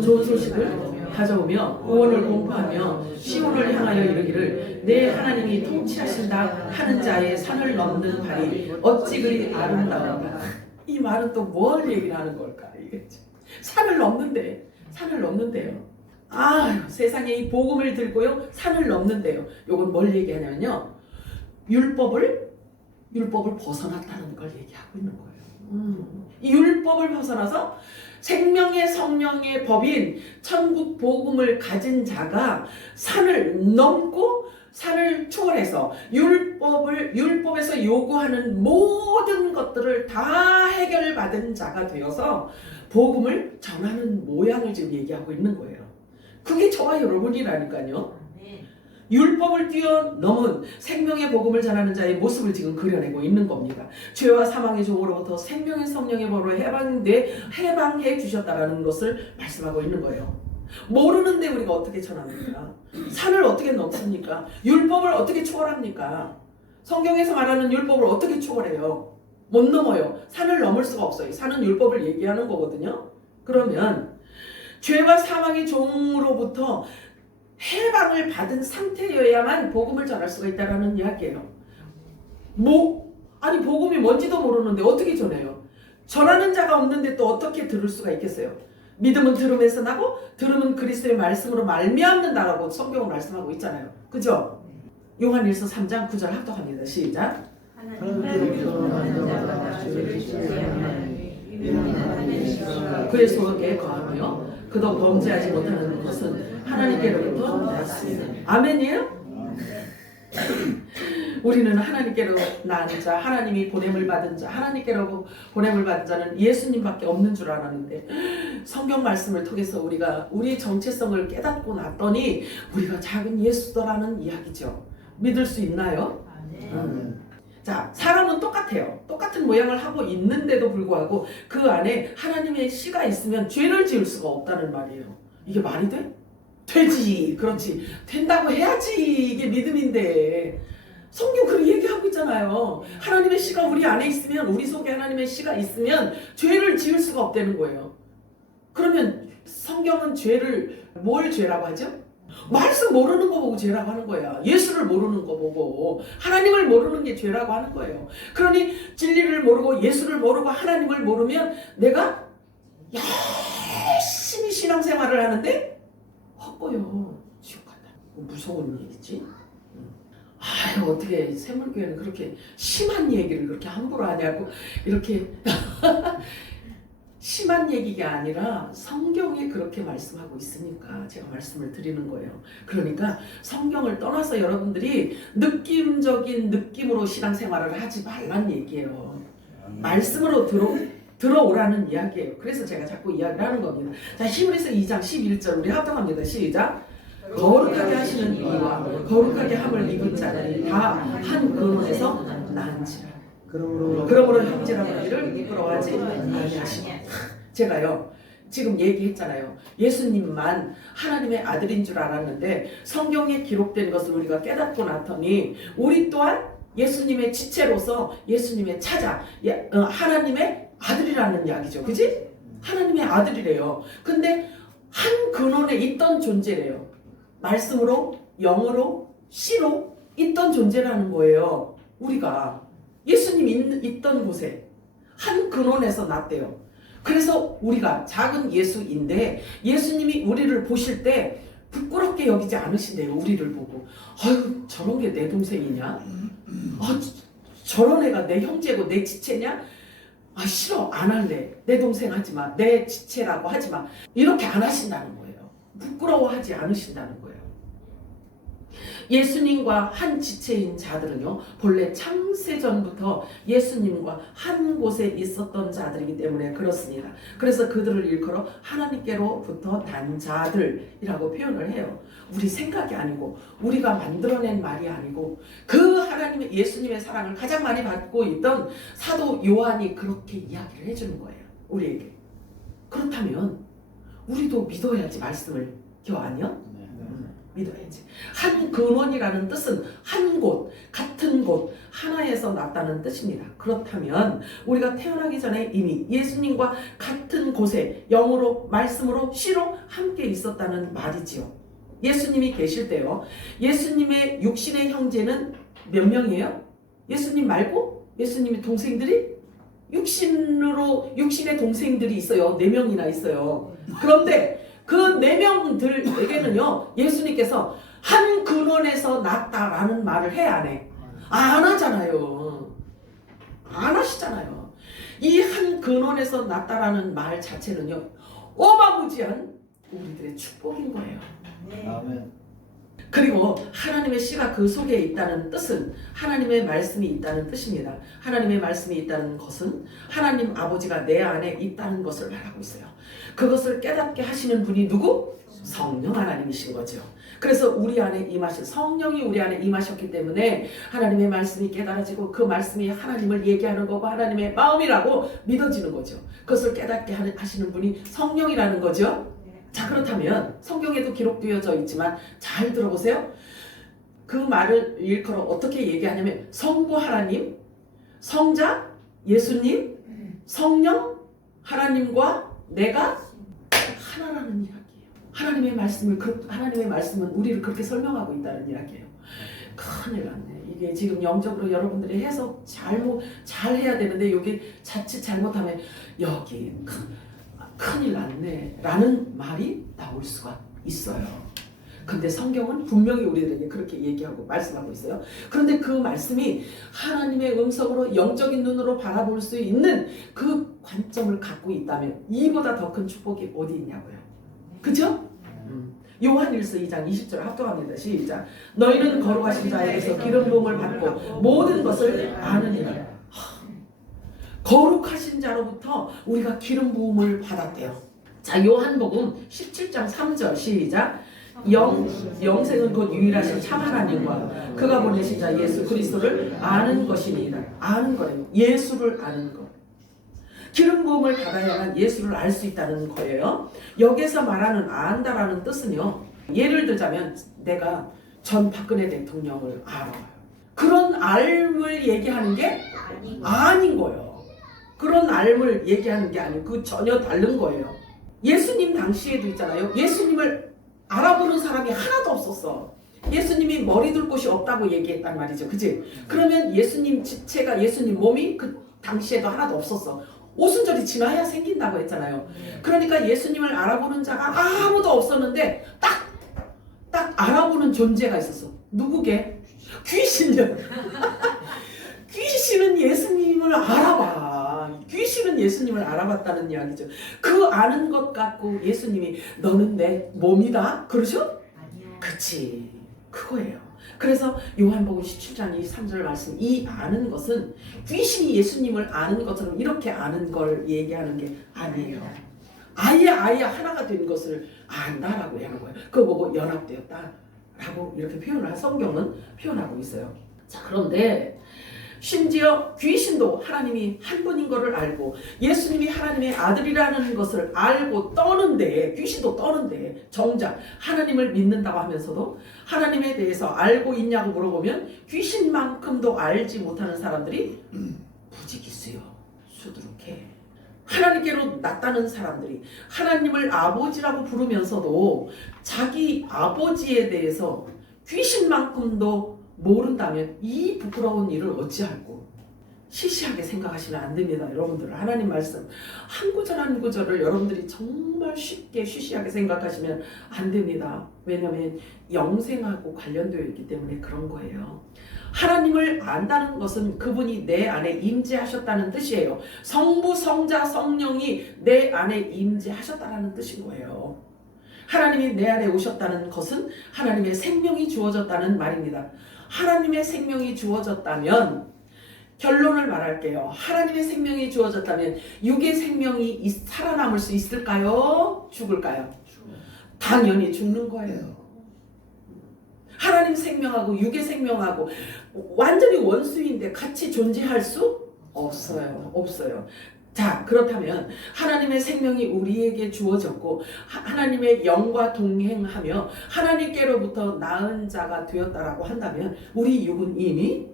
좋은 소식을 가져오며 구원을 공포하며 시온을 향하여 이르기를 내 하나님이 통치하신다 하는 자의 산을 넘는 발이 어찌 그리 아름다운가. 이 말은 또 뭘 얘기를 하는 걸까 이게? 산을 넘는데요. 아, 세상에 이 복음을 들고요 산을 넘는데요. 요건 뭘 얘기하냐면요, 율법을 벗어났다는 걸 얘기하고 있는 거예요. 이 율법을 벗어나서 생명의 성령의 법인 천국 복음을 가진 자가 산을 넘고 산을 초월해서 율법에서 요구하는 모든 것들을 다 해결받은 자가 되어서 복음을 전하는 모양을 지금 얘기하고 있는 거예요. 그게 저와 여러분이라니까요. 율법을 뛰어넘은 생명의 복음을 전하는 자의 모습을 지금 그려내고 있는 겁니다. 죄와 사망의 종으로부터 생명의 성령의 법으로 해방해 주셨다라는 것을 말씀하고 있는 거예요. 모르는데 우리가 어떻게 전합니까? 산을 어떻게 넘습니까? 율법을 어떻게 초월합니까? 성경에서 말하는 율법을 어떻게 초월해요? 못 넘어요. 산을 넘을 수가 없어요. 산은 율법을 얘기하는 거거든요. 그러면 죄와 사망의 종으로부터 해방을 받은 상태여야만 복음을 전할 수가 있다는 이야기예요. 아니 복음이 뭔지도 모르는데 어떻게 전해요? 전하는 자가 없는데 또 어떻게 들을 수가 있겠어요? 믿음은 들음에서 나고 들음은 그리스도의 말씀으로 말미암는다라고 성경은 말씀하고 있잖아요. 그죠? 요한일서 3장 9절 합독합니다. 시작. 그의 속에 거하며 그도 범죄하지 못하는 것은 하나님께로부터 나왔습니다. 아멘이에요? 우리는 하나님께로 난 자, 하나님이 보냄을 받은 자, 하나님께로 보냄을 받은 자는 예수님밖에 없는 줄 알았는데 성경 말씀을 통해서 우리가 우리 정체성을 깨닫고 났더니 우리가 작은 예수더라는 이야기죠. 믿을 수 있나요? 아멘. 자, 사람은 똑같아요. 똑같은 모양을 하고 있는데도 불구하고 그 안에 하나님의 씨가 있으면 죄를 지을 수가 없다는 말이에요. 이게 말이 돼? 되지. 그렇지. 된다고 해야지. 이게 믿음인데. 성경 그렇게 얘기하고 있잖아요. 하나님의 씨가 우리 안에 있으면, 우리 속에 하나님의 씨가 있으면 죄를 지을 수가 없다는 거예요. 그러면 성경은 죄를 뭘 죄라고 하죠? 말씀 모르는 거 보고 죄라고 하는 거야. 예수를 모르는 거 보고 하나님을 모르는 게 죄라고 하는 거예요. 그러니 진리를 모르고 예수를 모르고 하나님을 모르면 내가 열심히 신앙생활을 하는데 헛고요. 지옥 간다. 무서운 얘기지. 아유, 어떻게 샘물교회는 그렇게 심한 얘기를 그렇게 함부로 하냐고. 이렇게 심한 얘기가 아니라 성경에 그렇게 말씀하고 있으니까 제가 말씀을 드리는 거예요. 그러니까 성경을 떠나서 여러분들이 느낌적인 느낌으로 신앙생활을 하지 말란 얘기예요. 말씀으로 들어오라는 이야기예요. 그래서 제가 자꾸 이야기를 하는 겁니다. 자, 히브리서 2장 11절 우리 합독합니다. 시작. 거룩하게 하시는 이와 거룩하게 함을 입은 자들이 다 한 근원에서 난지라. 그러므로 형제라고 하기를 부끄러워하지 아니하시고. 제가요 지금 얘기했잖아요. 예수님만 하나님의 아들인 줄 알았는데 성경에 기록된 것을 우리가 깨닫고 나더니 우리 또한 예수님의 지체로서 예수님의 차자, 하나님의 아들이라는 이야기죠. 그지? 하나님의 아들이래요. 근데 한 근원에 있던 존재래요. 말씀으로, 영으로, 씨로 있던 존재라는 거예요. 우리가 예수님 있던 곳에 한 근원에서 났대요. 그래서 우리가 작은 예수인데 예수님이 우리를 보실 때 부끄럽게 여기지 않으신대요. 우리를 보고 아유 저런 게 내 동생이냐? 저런 애가 내 형제고 내 지체냐? 아 싫어 안 할래. 내 동생 하지 마. 내 지체라고 하지 마. 이렇게 안 하신다는 거예요. 부끄러워하지 않으신다는 거예요. 예수님과 한 지체인 자들은요 본래 창세전부터 예수님과 한 곳에 있었던 자들이기 때문에 그렇습니다. 그래서 그들을 일컬어 하나님께로부터 난 자들이라고 표현을 해요. 우리 생각이 아니고 우리가 만들어낸 말이 아니고 그 하나님의 예수님의 사랑을 가장 많이 받고 있던 사도 요한이 그렇게 이야기를 해주는 거예요. 우리에게. 그렇다면 우리도 믿어야지 말씀을. 교환이요? 믿어야지. 한 근원이라는 뜻은 한 곳, 같은 곳, 하나에서 났다는 뜻입니다. 그렇다면 우리가 태어나기 전에 이미 예수님과 같은 곳에 영으로, 말씀으로, 씨로 함께 있었다는 말이지요. 예수님이 계실 때요. 예수님의 육신의 형제는 몇 명이에요? 예수님 말고 예수님의 동생들이 육신의 동생들이 있어요. 4명이나 있어요. 그런데 그 4명들에게는요 예수님께서 한 근원에서 났다라는 말을 해 안 해? 안 하잖아요. 안 하시잖아요. 이 한 근원에서 났다라는 말 자체는요 어마무지한 우리들의 축복인 거예요. 아멘. 그리고 하나님의 씨가 그 속에 있다는 뜻은 하나님의 말씀이 있다는 뜻입니다. 하나님의 말씀이 있다는 것은 하나님 아버지가 내 안에 있다는 것을 말하고 있어요. 그것을 깨닫게 하시는 분이 누구? 성령 하나님이신 거죠. 그래서 우리 안에 임하신 성령이 우리 안에 임하셨기 때문에 하나님의 말씀이 깨달아지고 그 말씀이 하나님을 얘기하는 거고 하나님의 마음이라고 믿어지는 거죠. 그것을 깨닫게 하시는 분이 성령이라는 거죠. 자, 그렇다면 성경에도 기록되어져 있지만 잘 들어보세요. 그 말을 일컬어 어떻게 얘기하냐면 성부 하나님, 성자 예수님, 성령 하나님과 내가 하나라는 이야기예요. 하나님의 말씀은 우리를 그렇게 설명하고 있다는 이야기예요. 큰일 났네. 이게 지금 영적으로 여러분들이 해석 잘 해야 되는데 여기 자칫 잘못하면 여기 큰일 났네 라는 말이 나올 수가 있어요. 근데 성경은 분명히 우리들에게 그렇게 얘기하고 말씀하고 있어요. 그런데 그 말씀이 하나님의 음성으로 영적인 눈으로 바라볼 수 있는 그 관점을 갖고 있다면 이보다 더 큰 축복이 어디 있냐고요. 그죠? 요한일서 2장 20절 합독합니다. 시작. 너희는 거룩하신 자에게서 기름 부음을 받고 모든 것을 아느니라. 거룩하신 자로부터 우리가 기름 부음을 받았대요. 자, 요한복음 17장 3절 시작. 영생은 곧 유일하신 참 하나님과 그가 보내신 자 예수 그리스도를 아는 것입니다. 아는 거예요. 예수를 아는 거. 기름 부음을 받아야만 예수를 알 수 있다는 거예요. 여기서 말하는 안다라는 뜻은요. 예를 들자면 내가 전 박근혜 대통령을 알아요. 그런 알을 얘기하는 게 아닌 거예요. 그런 알을 얘기하는 게 아니고 그 전혀 다른 거예요. 예수님 당시에도 있잖아요. 예수님을 알아보는 사람이 하나도 없었어. 예수님이 머리 둘 곳이 없다고 얘기했단 말이죠. 그치? 그러면 예수님 지체가 예수님 몸이 그 당시에도 하나도 없었어. 오순절이 지나야 생긴다고 했잖아요. 그러니까 예수님을 알아보는 자가 아무도 없었는데 딱 알아보는 존재가 있었어. 누구게? 귀신이요. 귀신은 예수님을 알아봐. 귀신은 예수님을 알아봤다는 이야기죠. 그 아는 것 갖고 예수님이 너는 내 몸이다? 그러죠? 그치. 그거예요. 그래서 요한복음 17장 23절 말씀 이 아는 것은 귀신이 예수님을 아는 것처럼 이렇게 아는 걸 얘기하는 게 아니에요. 아예 하나가 된 것을 안다라고 하는 거예요. 그거 보고 연합되었다라고 이렇게 표현을 성경은 표현하고 있어요. 자, 그런데 심지어 귀신도 하나님이 한 분인 것을 알고 예수님이 하나님의 아들이라는 것을 알고 떠는데 귀신도 떠는데 정작 하나님을 믿는다고 하면서도 하나님에 대해서 알고 있냐고 물어보면 귀신만큼도 알지 못하는 사람들이 부지기수요. 수두룩해. 하나님께로 낫다는 사람들이 하나님을 아버지라고 부르면서도 자기 아버지에 대해서 귀신만큼도 모른다면 이 부끄러운 일을 어찌할꼬. 시시하게 생각하시면 안 됩니다. 여러분들 하나님 말씀 한 구절 한 구절을 여러분들이 정말 쉽게 시시하게 생각하시면 안 됩니다. 왜냐하면 영생하고 관련되어 있기 때문에 그런 거예요. 하나님을 안다는 것은 그분이 내 안에 임재하셨다는 뜻이에요. 성부, 성자, 성령이 내 안에 임재하셨다는 뜻인 거예요. 하나님이 내 안에 오셨다는 것은 하나님의 생명이 주어졌다는 말입니다. 하나님의 생명이 주어졌다면 결론을 말할게요. 하나님의 생명이 주어졌다면 육의 생명이 살아남을 수 있을까요? 죽을까요? 당연히 죽는 거예요. 하나님 생명하고 육의 생명하고 완전히 원수인데 같이 존재할 수 없어요. 없어요. 자, 그렇다면 하나님의 생명이 우리에게 주어졌고 하나님의 영과 동행하며 하나님께로부터 나은 자가 되었다라고 한다면 우리 육은 이미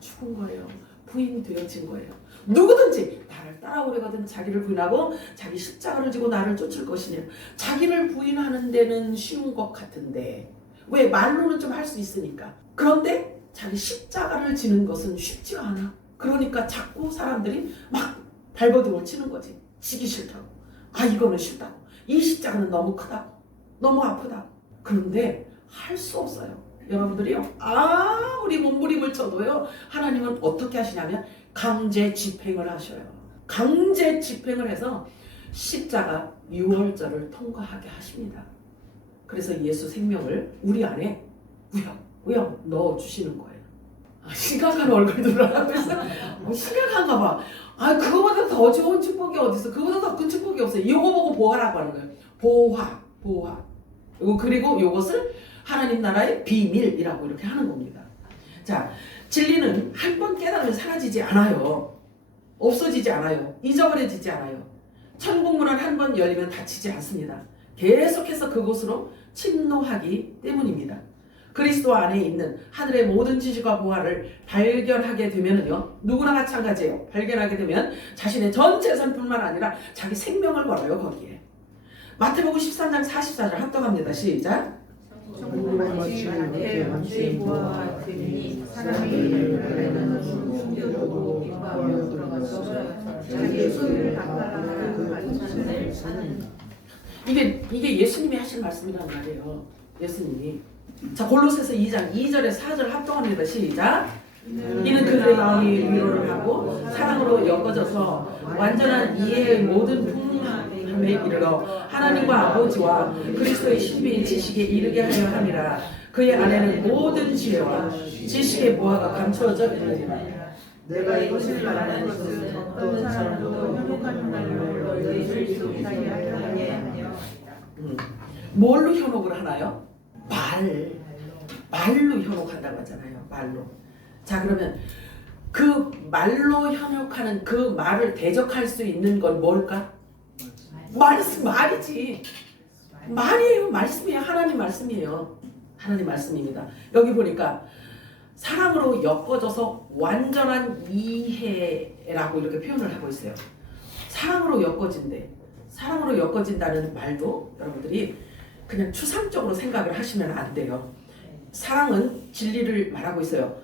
죽은 거예요. 부인되어진 거예요. 누구든지 나를 따라오려거든 자기를 부인하고 자기 십자가를 지고 나를 쫓을 것이냐. 자기를 부인하는 데는 쉬운 것 같은데 왜? 말로는 좀 할 수 있으니까. 그런데 자기 십자가를 지는 것은 쉽지가 않아. 그러니까 자꾸 사람들이 막 발버둥을 치는 거지. 지기 싫다고. 이거는 싫다고. 이 십자가는 너무 크다고. 너무 아프다고. 그런데 할 수 없어요. 여러분들이요. 아무리 몸부림을 쳐도요. 하나님은 어떻게 하시냐면 강제 집행을 하셔요. 강제 집행을 해서 십자가 유월절을 통과하게 하십니다. 그래서 예수 생명을 우리 안에 우영 넣어주시는 거예요. 심각한 얼굴들을 하고 있어. 심각한가 봐. 그거보다 더 좋은 축복이 어딨어. 그거보다 더 큰 축복이 없어요. 이거 보고 보아라고 하는 거예요. 보아. 그리고 이것을 하나님 나라의 비밀이라고 이렇게 하는 겁니다. 자, 진리는 한 번 깨달으면 사라지지 않아요. 없어지지 않아요. 잊어버려지지 않아요. 천국문은 한 번 열리면 닫히지 않습니다. 계속해서 그곳으로 침노하기 때문입니다. 그리스도 안에 있는 하늘의 모든 지식과 보화를 발견하게 되면은요, 누구나 마찬가지예요. 발견하게 되면 자신의 전 재산뿐만 아니라 자기 생명을 걸어요, 거기에. 마태복음 13장 44절 합독합니다. 시작. 천국의 마치 그의 보아와 같으니 사람이 이르기는 충분되고 기뻐하며 들어가서 자기의 소유를 갚아라 그 반찬을 사는. 이게 예수님이 하신 말씀이란 말이에요. 예수님이. 자, 골로새서 2장 2절에 4절 합동합니다. 시작. 이는 그들의 마음이 위로를 하고 사랑으로 엮어져서 완전한 이해의 모든 풍성함에 이르러 하나님과 아버지와 그리스도의 신비의 지식에 이르게 하려 함이라. 그의 안에는 모든 지혜와 지식의 보화가 감추어져 있느니라. 내가 이것을 말하는 것은 어떤 사람도 행복한 하나님을 너희를 속이게 하려 함이라. 뭘로 현혹을 하나요? 말로 현혹한다고 하잖아요. 말로. 자, 그러면 그 말로 현혹하는 그 말을 대적할 수 있는 건 뭘까? 말이지. 말이에요. 말씀이에요. 하나님 말씀이에요. 하나님 말씀입니다. 여기 보니까 사랑으로 엮어져서 완전한 이해라고 이렇게 표현을 하고 있어요. 사랑으로 엮어진대. 사랑으로 엮어진다는 말도 여러분들이 그냥 추상적으로 생각을 하시면 안 돼요. 사랑은 진리를 말하고 있어요.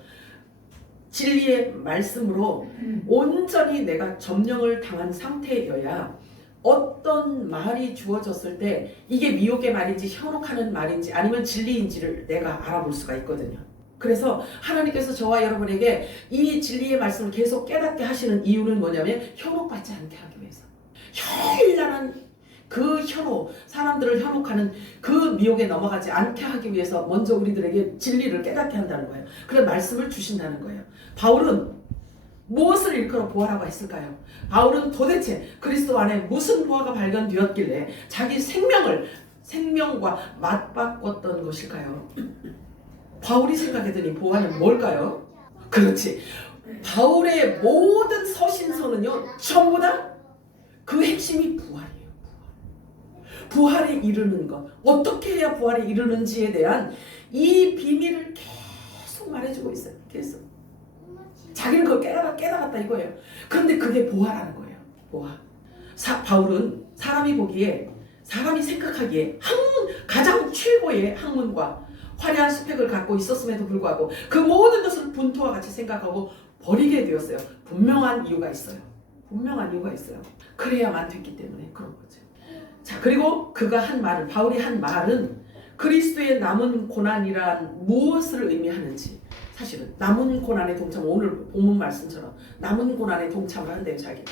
진리의 말씀으로 온전히 내가 점령을 당한 상태여야 어떤 말이 주어졌을 때 이게 미혹의 말인지 현혹하는 말인지 아니면 진리인지를 내가 알아볼 수가 있거든요. 그래서 하나님께서 저와 여러분에게 이 진리의 말씀을 계속 깨닫게 하시는 이유는 뭐냐면 현혹받지 않게 하기 위해서. 현란한 그 현혹, 사람들을 현혹하는 그 미혹에 넘어가지 않게 하기 위해서 먼저 우리들에게 진리를 깨닫게 한다는 거예요. 그런 말씀을 주신다는 거예요. 바울은 무엇을 일컬어 보아라고 했을까요? 바울은 도대체 그리스도 안에 무슨 보아가 발견되었길래 자기 생명과 맞바꿨던 것일까요? 바울이 생각했더니 보아는 뭘까요? 그렇지. 바울의 모든 서신서는요, 전부 다 그 핵심이 부활이에요. 부활에 이르는 것. 어떻게 해야 부활에 이르는지에 대한 이 비밀을 계속 말해주고 있어요. 계속. 자기는 그걸 깨달았다 이거예요. 그런데 그게 보아라는 거예요. 보아. 바울은 사람이 생각하기에 가장 최고의 학문과 화려한 스펙을 갖고 있었음에도 불구하고 그 모든 것을 분토와 같이 생각하고 버리게 되었어요. 분명한 이유가 있어요. 그래야만 됐기 때문에 그런 거죠. 자, 그리고 바울이 한 말은 그리스도의 남은 고난이란 무엇을 의미하는지, 사실은 남은 고난에 오늘 본문 말씀처럼 남은 고난에 동참을 한대요, 자기가.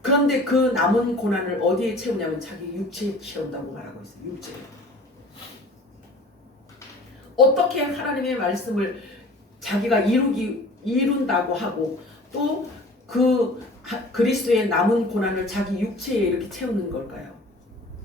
그런데 그 남은 고난을 어디에 채우냐면 자기 육체에 채운다고 말하고 있어요. 육체에. 어떻게 하나님의 말씀을 자기가 이룬다고 하고 또 그리스도의 남은 고난을 자기 육체에 이렇게 채우는 걸까요?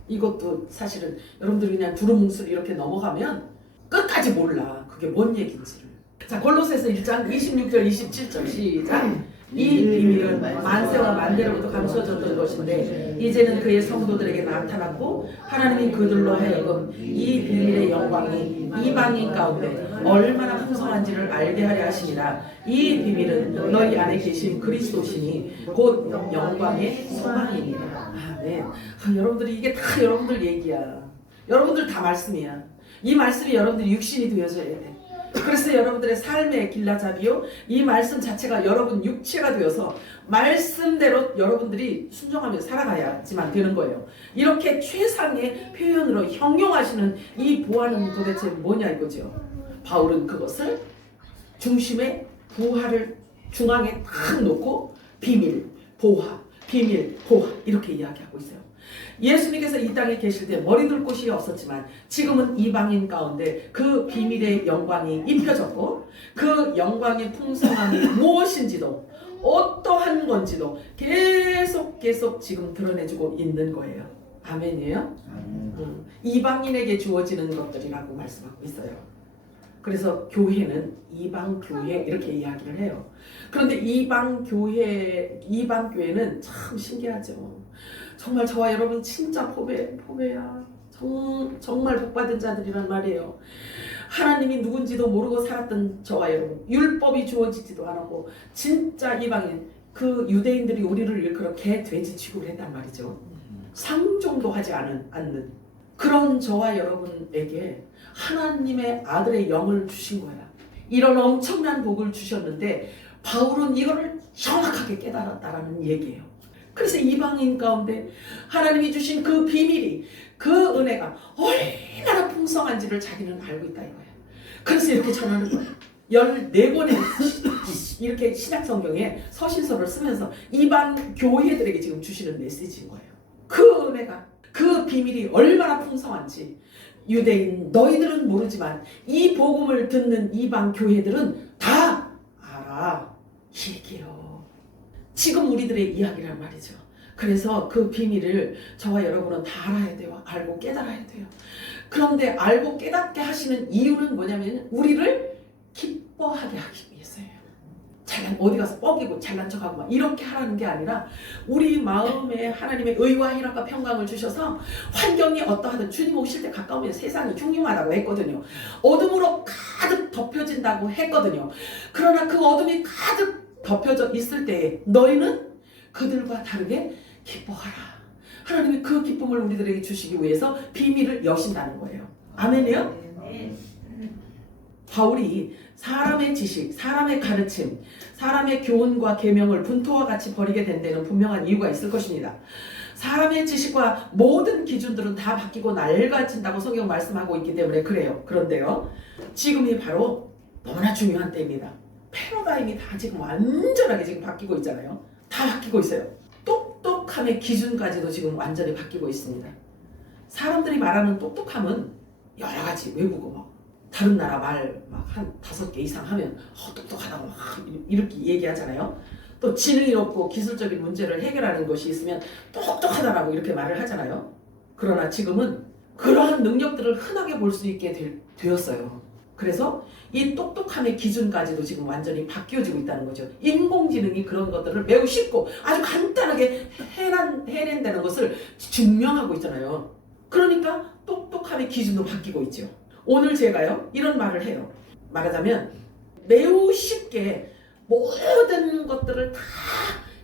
이것도 사실은 여러분들이 그냥 두루뭉술 이렇게 넘어가면 끝까지 몰라. 그게 뭔 얘기인지를. 자, 골로새서 1장 26절 27절 시작. 이 비밀은 만세와 만대로부터 감추어졌던 것인데 이제는 그의 성도들에게 나타났고 하나님이 그들로 하여금 이 비밀의 영광이 이방인 가운데 얼마나 풍성한지를 알게 하려 하심이라. 이 비밀은 너희 안에 계신 그리스도시니 곧 영광의 소망이니라. 아멘. 여러분들이 이게 다 여러분들 얘기야. 여러분들 다 말씀이야. 이 말씀이 여러분들 육신이 되어져야 돼. 그래서 여러분들의 삶의 길라잡이요, 이 말씀 자체가 여러분 육체가 되어서 말씀대로 여러분들이 순종하며 살아가야지만 되는 거예요. 이렇게 최상의 표현으로 형용하시는 이 보아는 도대체 뭐냐 이거죠. 바울은 그것을 중심에 부활을 중앙에 딱 놓고 비밀, 보화 이렇게 이야기하고 있어요. 예수님께서 이 땅에 계실 때 머리 둘 곳이 없었지만 지금은 이방인 가운데 그 비밀의 영광이 입혀졌고 그 영광의 풍성함이 무엇인지도 어떠한 건지도 계속 지금 드러내주고 있는 거예요. 아멘이에요? 이방인에게 주어지는 것들이라고 말씀하고 있어요. 그래서 교회는 이방교회 이렇게 이야기를 해요. 그런데 이방교회는 참 신기하죠. 정말 저와 여러분 진짜 포배야. 정말 복받은 자들이란 말이에요. 하나님이 누군지도 모르고 살았던 저와 여러분, 율법이 주어지지도 않았고 진짜 이방인, 그 유대인들이 우리를 일컬어 개, 돼지 취급을 했단 말이죠. 상종도 하지 않는 그런 저와 여러분에게 하나님의 아들의 영을 주신 거야. 이런 엄청난 복을 주셨는데 바울은 이거를 정확하게 깨달았다라는 얘기예요. 그래서 이방인 가운데 하나님이 주신 그 비밀이, 그 은혜가 얼마나 풍성한지를 자기는 알고 있다 이거야. 그래서 이렇게 전하는 거야. 14권의 이렇게 신약성경에 서신서를 쓰면서 이방 교회들에게 지금 주시는 메시지인 거예요. 그 은혜가, 그 비밀이 얼마나 풍성한지 유대인 너희들은 모르지만 이 복음을 듣는 이방 교회들은 다 알아. 얘기해요. 지금 우리들의 이야기란 말이죠. 그래서 그 비밀을 저와 여러분은 다 알아야 돼요. 알고 깨달아야 돼요. 그런데 알고 깨닫게 하시는 이유는 뭐냐면 우리를 기뻐하게 하기 위해서예요. 어디 가서 뻐기고 잘난 척하고 막 이렇게 하라는 게 아니라 우리 마음에 하나님의 의와 희락과 평강을 주셔서 환경이 어떠하든 주님 오실 때 가까우면 세상이 흉흉하다고 했거든요. 어둠으로 가득 덮여진다고 했거든요. 그러나 그 어둠이 가득 덮여져 있을 때에 너희는 그들과 다르게 기뻐하라. 하나님이 그 기쁨을 우리들에게 주시기 위해서 비밀을 여신다는 거예요. 아멘이요? 바울이 사람의 지식, 사람의 가르침, 사람의 교훈과 계명을 분토와 같이 버리게 된 데는 분명한 이유가 있을 것입니다. 사람의 지식과 모든 기준들은 다 바뀌고 낡아진다고 성경 말씀하고 있기 때문에 그래요. 그런데요, 지금이 바로 너무나 중요한 때입니다. 패러다임이 다 지금 완전하게 지금 바뀌고 있잖아요. 다 바뀌고 있어요. 똑똑함의 기준까지도 지금 완전히 바뀌고 있습니다. 사람들이 말하는 똑똑함은 여러 가지 외국어 막 다른 나라 말 막 한 5개 이상 하면 똑똑하다고 막 이렇게 얘기하잖아요. 또 지능이 높고 기술적인 문제를 해결하는 것이 있으면 똑똑하다라고 이렇게 말을 하잖아요. 그러나 지금은 그러한 능력들을 흔하게 볼 수 있게 되었어요. 그래서 이 똑똑함의 기준까지도 지금 완전히 바뀌어지고 있다는 거죠. 인공지능이 그런 것들을 매우 쉽고 아주 간단하게 해낸다는 것을 증명하고 있잖아요. 그러니까 똑똑함의 기준도 바뀌고 있죠. 오늘 제가요 이런 말을 해요. 말하자면 매우 쉽게 모든 것들을 다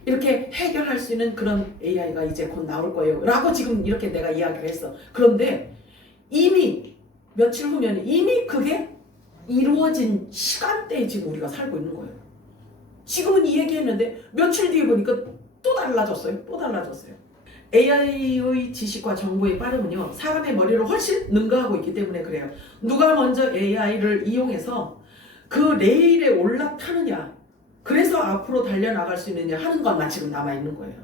이렇게 해결할 수 있는 그런 AI가 이제 곧 나올 거예요 라고 지금 이렇게 내가 이야기를 했어. 그런데 이미 며칠 후면 이미 그게 이루어진 시간대에 지금 우리가 살고 있는 거예요. 지금은 이 얘기했는데 며칠 뒤에 보니까 또 달라졌어요. 또 달라졌어요. AI의 지식과 정보의 빠름은요 사람의 머리를 훨씬 능가하고 있기 때문에 그래요. 누가 먼저 AI를 이용해서 그 레일에 올라타느냐, 그래서 앞으로 달려나갈 수 있느냐 하는 것만 지금 남아있는 거예요.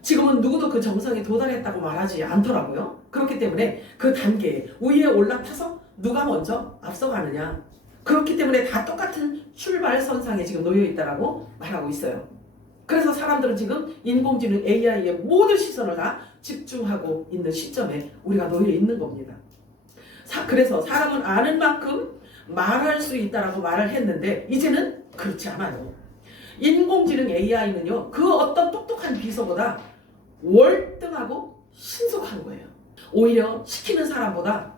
지금은 누구도 그 정상에 도달했다고 말하지 않더라고요. 그렇기 때문에 그 단계에 위에 올라타서 누가 먼저 앞서가느냐, 그렇기 때문에 다 똑같은 출발선상에 지금 놓여있다라고 말하고 있어요. 그래서 사람들은 지금 인공지능 AI의 모든 시선을 다 집중하고 있는 시점에 우리가 놓여 있는 겁니다. 그래서 사람은 아는 만큼 말할 수 있다라고 말을 했는데 이제는 그렇지 않아요. 인공지능 AI는요 그 어떤 똑똑한 비서보다 월등하고 신속한 거예요. 오히려 시키는 사람보다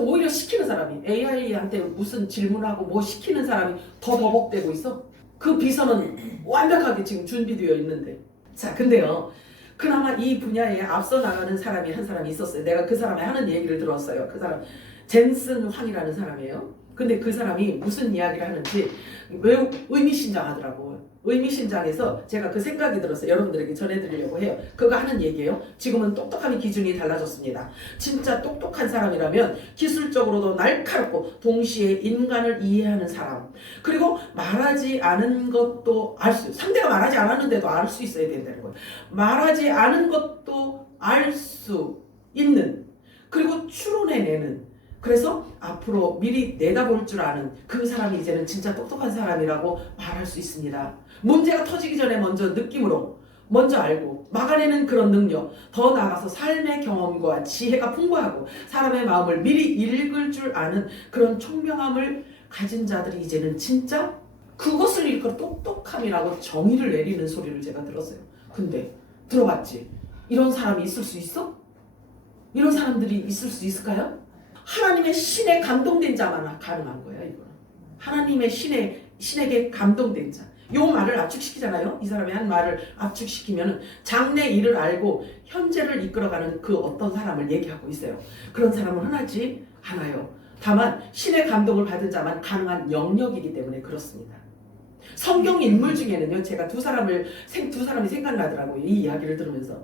오히려 시키는 사람이 AI한테 무슨 질문하고 뭐 시키는 사람이 더 버벅대고 있어. 그 비서는 완벽하게 지금 준비되어 있는데. 자, 근데요 그나마 이 분야에 앞서 나가는 사람이 한 사람이 있었어요. 내가 그 사람이 하는 얘기를 들었어요. 그 사람 젠슨 황이라는 사람이에요. 근데 그 사람이 무슨 이야기를 하는지 매우 의미심장하더라고요. 의미심장해서 제가 그 생각이 들었어요. 여러분들에게 전해드리려고 해요. 그거 하는 얘기예요. 지금은 똑똑함의 기준이 달라졌습니다. 진짜 똑똑한 사람이라면 기술적으로도 날카롭고 동시에 인간을 이해하는 사람, 그리고 말하지 않은 것도 상대가 말하지 않았는데도 알 수 있어야 된다는 거예요. 말하지 않은 것도 알 수 있는, 그리고 추론해내는, 그래서 앞으로 미리 내다볼 줄 아는 그 사람이 이제는 진짜 똑똑한 사람이라고 말할 수 있습니다. 문제가 터지기 전에 먼저 느낌으로 먼저 알고 막아내는 그런 능력, 더 나아가서 삶의 경험과 지혜가 풍부하고 사람의 마음을 미리 읽을 줄 아는 그런 총명함을 가진 자들이 이제는 진짜 그것을 일컬어 똑똑함이라고 정의를 내리는 소리를 제가 들었어요. 근데 들어봤지? 이런 사람이 있을 수 있어? 이런 사람들이 있을 수 있을까요? 하나님의 신에 감동된 자만 가능한 거예요. 이거는 하나님의 신에게 감동된 자. 요 말을 압축시키잖아요. 이 사람이 한 말을 압축시키면 장래 일을 알고 현재를 이끌어가는 그 어떤 사람을 얘기하고 있어요. 그런 사람은 흔하지 않아요. 다만 신의 감동을 받은 자만 가능한 영역이기 때문에 그렇습니다. 성경 인물 중에는요, 제가 두 사람이 생각나더라고요. 이 이야기를 들으면서.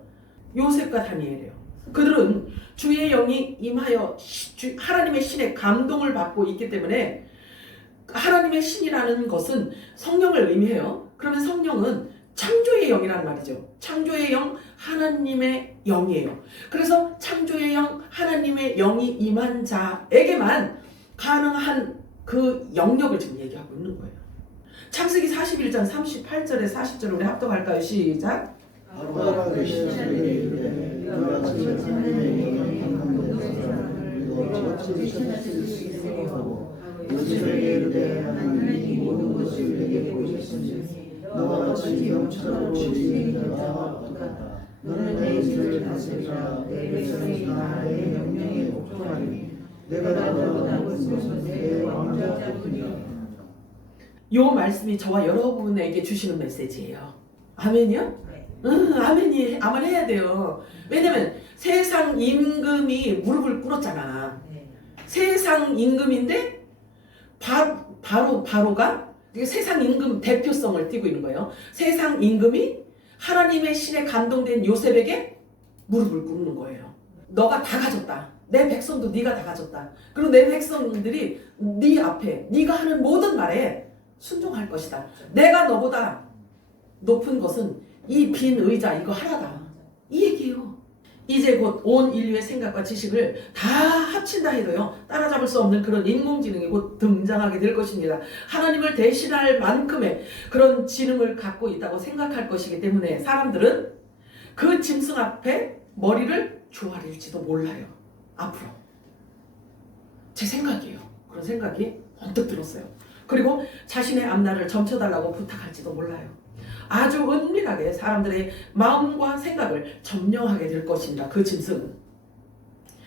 요셉과 다니엘이에요. 그들은 주의 영이 임하여 하나님의 신의 감동을 받고 있기 때문에, 하나님의 신이라는 것은 성령을 의미해요. 그러면 성령은 창조의 영이라는 말이죠. 창조의 영, 하나님의 영이에요. 그래서 창조의 영, 하나님의 영이 임한 자에게만 가능한 그 영역을 지금 얘기하고 있는 거예요. 창세기 41장 38절에 40절을 우리 합독할까요? 시작. 아빠가 그 시절에 이르되 너가 그 하나님의 영광 하고 요셉에게 이르되 하나님이 모든 것을 내게 보이셨으니 너와 같이 영처럼 지혜인 자가 없도다. 너는 내 입을 다스리라. 내 백성이 나의 명령에 복종하리니 내가 너보다 것은 내 왕자뿐이라. 요 말씀이 저와 여러분에게 주시는 메시지예요. 아멘이요? 아멘이 아멘 해야 돼요. 왜냐면 세상 임금이 무릎을 꿇었잖아. 세상 임금인데 바로가 세상 임금 대표성을 띠고 있는 거예요. 세상 임금이 하나님의 신에 감동된 요셉에게 무릎을 꿇는 거예요. 너가 다 가졌다. 내 백성도 네가 다 가졌다. 그리고 내 백성들이 네 앞에 네가 하는 모든 말에 순종할 것이다. 내가 너보다 높은 것은 이 빈 의자 이거 하나다. 이 얘기예요. 이제 곧 온 인류의 생각과 지식을 다 합친다 해도요 따라잡을 수 없는 그런 인공지능이 곧 등장하게 될 것입니다. 하나님을 대신할 만큼의 그런 지능을 갖고 있다고 생각할 것이기 때문에 사람들은 그 짐승 앞에 머리를 조아릴지도 몰라요. 앞으로 제 생각이에요. 그런 생각이 번뜩 들었어요. 그리고 자신의 앞날을 점쳐달라고 부탁할지도 몰라요. 아주 은밀하게 사람들의 마음과 생각을 점령하게 될 것입니다. 그 짐승은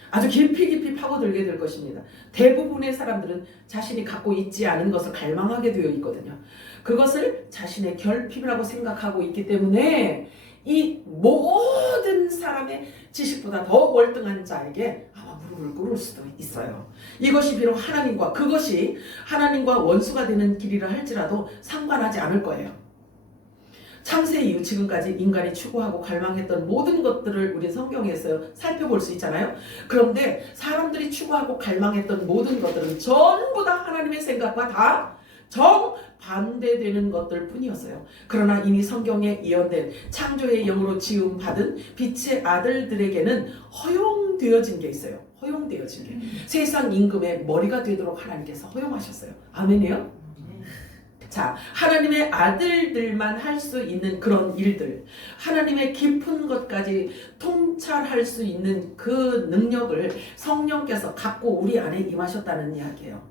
아주 깊이 파고들게 될 것입니다. 대부분의 사람들은 자신이 갖고 있지 않은 것을 갈망하게 되어 있거든요. 그것을 자신의 결핍이라고 생각하고 있기 때문에 이 모든 사람의 지식보다 더 월등한 자에게 아마 무릎을 꿇을 수도 있어요. 이것이 비록 하나님과 그것이 하나님과 원수가 되는 길이라 할지라도 상관하지 않을 거예요. 창세 이후 지금까지 인간이 추구하고 갈망했던 모든 것들을 우리 성경에서 살펴볼 수 있잖아요. 그런데 사람들이 추구하고 갈망했던 모든 것들은 전부 다 하나님의 생각과 다 정반대되는 것들 뿐이었어요. 그러나 이미 성경에 예언된 창조의 영으로 지음받은 빛의 아들들에게는 허용되어진 게 있어요. 허용되어진 게. 세상 임금의 머리가 되도록 하나님께서 허용하셨어요. 아멘이요? 자, 하나님의 아들들만 할 수 있는 그런 일들, 하나님의 깊은 것까지 통찰할 수 있는 그 능력을 성령께서 갖고 우리 안에 임하셨다는 이야기예요.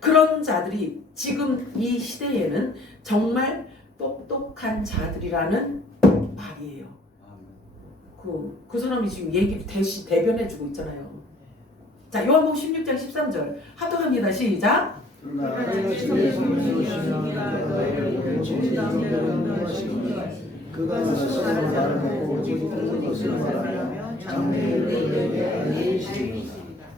그런 자들이 지금 이 시대에는 정말 똑똑한 자들이라는 말이에요. 그 사람이 지금 얘기를 대변해주고 있잖아요. 자, 요한복음 16장 13절 합독합니다. 시작. 그가 나서 말을 하고 오직 옳은 것을 말하며 장래일을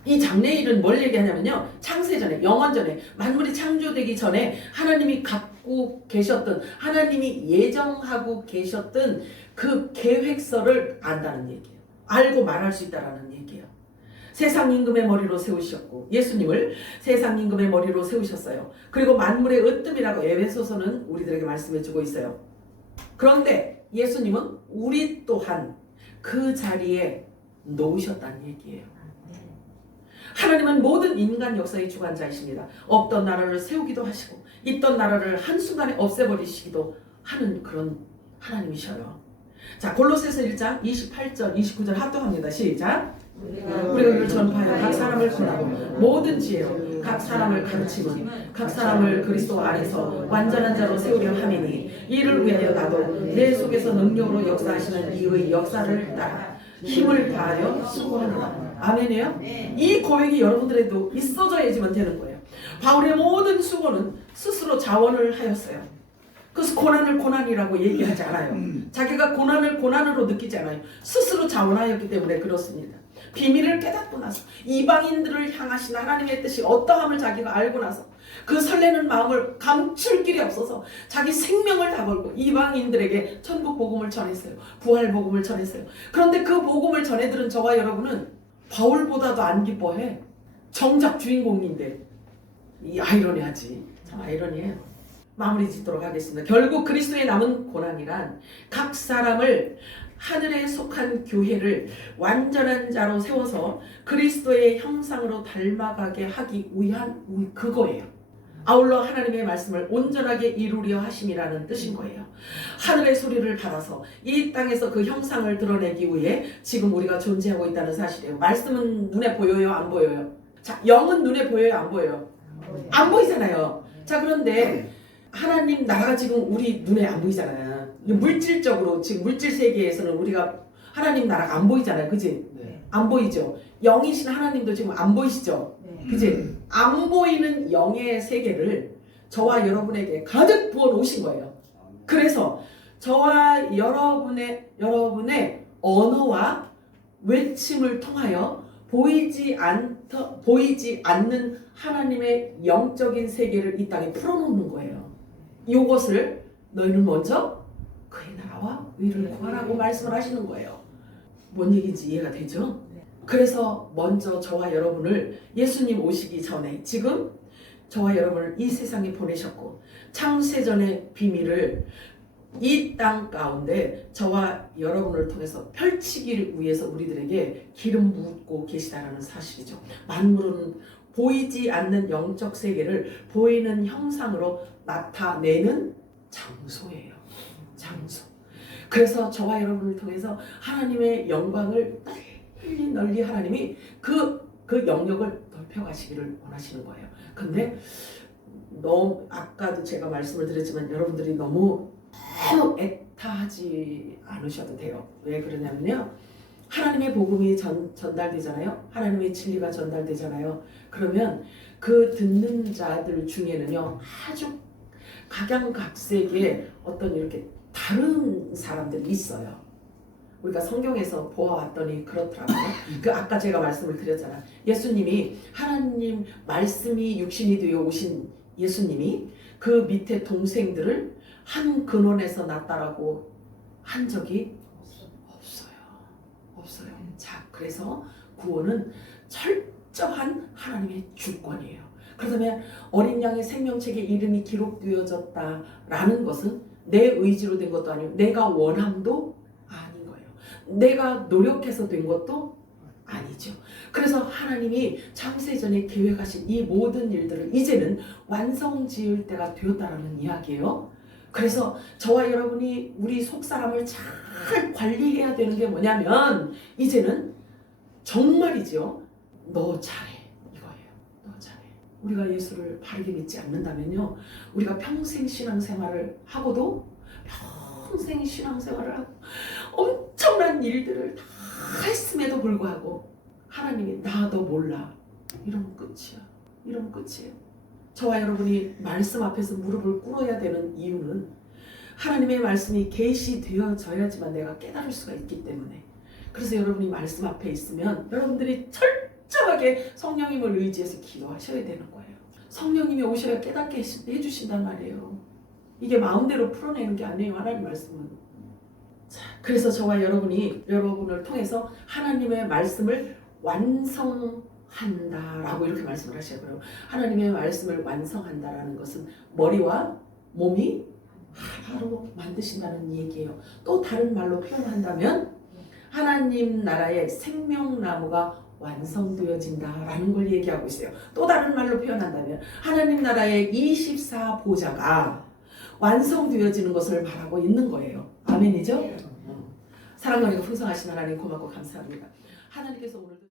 이 장래일은 뭘 얘기하냐면요. 창세전에, 영원전에, 만물이 창조되기 전에 하나님이 갖고 계셨던, 하나님이 예정하고 계셨던 그 계획서를 안다는 얘기예요. 알고 말할 수 있다라는 얘기예요. 세상 임금의 머리로 세우셨고, 예수님을 세상 임금의 머리로 세우셨어요. 그리고 만물의 으뜸이라고 에베소서는 우리들에게 말씀해주고 있어요. 그런데 예수님은 우리 또한 그 자리에 놓으셨다는 얘기예요. 하나님은 모든 인간 역사의 주관자이십니다. 없던 나라를 세우기도 하시고 있던 나라를 한순간에 없애버리시기도 하는 그런 하나님이셔요. 자, 골로새서 1장 28절 29절 합독합니다. 시작. 우리가 그를 전파하여 각 사람을 권하고 모든 지혜로 각 사람을 가르치면 각 사람을 그리스도 안에서 완전한 자로 세우려 함이니 이를 위하여 나도 내 속에서 능력으로 역사하시는 이의 역사를 따라 힘을 다하여 수고하노라. 아멘이에요? 이 고백이 여러분들에도 있어져야지만 되는 거예요. 바울의 모든 수고는 스스로 자원을 하였어요. 그래서 고난을 고난이라고 얘기하지 않아요. 자기가 고난을 고난으로 느끼지 않아요. 스스로 자원하였기 때문에 그렇습니다. 비밀을 깨닫고 나서 이방인들을 향하신 하나님의 뜻이 어떠함을 자기가 알고 나서 그 설레는 마음을 감출 길이 없어서 자기 생명을 다 걸고 이방인들에게 천국 복음을 전했어요. 부활 복음을 전했어요. 그런데 그 복음을 전해들은 저와 여러분은 바울보다도 안 기뻐해. 정작 주인공인데. 이 아이러니하지. 참 아이러니해요. 마무리 짓도록 하겠습니다. 결국 그리스도의 남은 고난이란 각 사람을 하늘에 속한 교회를 완전한 자로 세워서 그리스도의 형상으로 닮아가게 하기 위한 그거예요. 아울러 하나님의 말씀을 온전하게 이루려 하심이라는 뜻인 거예요. 하늘의 소리를 받아서 이 땅에서 그 형상을 드러내기 위해 지금 우리가 존재하고 있다는 사실이에요. 말씀은 눈에 보여요? 안 보여요? 자, 영은 눈에 보여요? 안 보여요? 안 보이잖아요. 자, 그런데 하나님 나라가 지금 우리 눈에 안 보이잖아요. 물질적으로 지금 물질 세계에서는 우리가 하나님 나라가 안 보이잖아요. 그지? 네. 안 보이죠? 영이신 하나님도 지금 안 보이시죠? 그지? 안 보이는 영의 세계를 저와 여러분에게 가득 부어 놓으신 거예요. 그래서 저와 여러분의 언어와 외침을 통하여 보이지 않는 하나님의 영적인 세계를 이 땅에 풀어놓는 거예요. 이것을 너희는 먼저 그의 나라와 의를 구하라고 말씀을 하시는 거예요. 뭔 얘기인지 이해가 되죠? 그래서 먼저 저와 여러분을 예수님 오시기 전에 지금 저와 여러분을 이 세상에 보내셨고 창세전의 비밀을 이 땅 가운데 저와 여러분을 통해서 펼치기를 위해서 우리들에게 기름 붓고 계시다라는 사실이죠. 만물은 보이지 않는 영적 세계를 보이는 형상으로 나타내는 장소예요. 장소. 그래서 저와 여러분을 통해서 하나님의 영광을 널리 하나님이 그 영역을 넓혀가시기를 원하시는 거예요. 근데 너무 아까도 제가 말씀을 드렸지만 여러분들이 너무 애타하지 않으셔도 돼요. 왜 그러냐면요. 하나님의 복음이 전달되잖아요. 하나님의 진리가 전달되잖아요. 그러면 그 듣는 자들 중에는요. 아주 각양각색의 어떤 이렇게 다른 사람들이 있어요. 우리가 성경에서 보아왔더니 그렇더라고요. 그 아까 제가 말씀을 드렸잖아요. 예수님이 하나님 말씀이 육신이 되어 오신 예수님이 그 밑에 동생들을 한 근원에서 났다라고 한 적이 없어요. 자, 그래서 구원은 철저한 하나님의 주권이에요. 그렇다면 어린 양의 생명책에 이름이 기록되어졌다라는 것은 내 의지로 된 것도 아니고 내가 원함도 아닌 거예요. 내가 노력해서 된 것도 아니죠. 그래서 하나님이 창세전에 계획하신 이 모든 일들을 이제는 완성지을 때가 되었다라는 이야기예요. 그래서 저와 여러분이 우리 속사람을 잘 관리해야 되는 게 뭐냐면 이제는 정말이죠. 너 잘해 이거예요. 너 잘해. 우리가 예수를 바르게 믿지 않는다면요. 우리가 평생 신앙생활을 하고도 평생 신앙생활을 하고 엄청난 일들을 다 했음에도 불구하고 하나님이 나 너 몰라. 이러면 끝이야. 이러면 끝이에요. 저와 여러분이 말씀 앞에서 무릎을 꿇어야 되는 이유는 하나님의 말씀이 계시되어져야지만 내가 깨달을 수가 있기 때문에. 그래서 여러분이 말씀 앞에 있으면 여러분들이 철저하게 성령님을 의지해서 기도하셔야 되는 거예요. 성령님이 오셔야 깨닫게 해주신단 말이에요. 이게 마음대로 풀어내는 게 아니에요. 하나님 말씀은. 자, 그래서 저와 여러분을 통해서 하나님의 말씀을 완성한다라고 이렇게 말씀을 하셔요. 하나님의 말씀을 완성한다라는 것은 머리와 몸이 하나로 만드신다는 얘기예요. 또 다른 말로 표현한다면 하나님 나라의 생명나무가 완성되어진다라는 걸 얘기하고 있어요. 또 다른 말로 표현한다면 하나님 나라의 24보좌가 완성되어지는 것을 말하고 있는 거예요. 아멘이죠? 사랑과 풍성하신 하나님 고맙고 감사합니다. 하나님께서 오늘도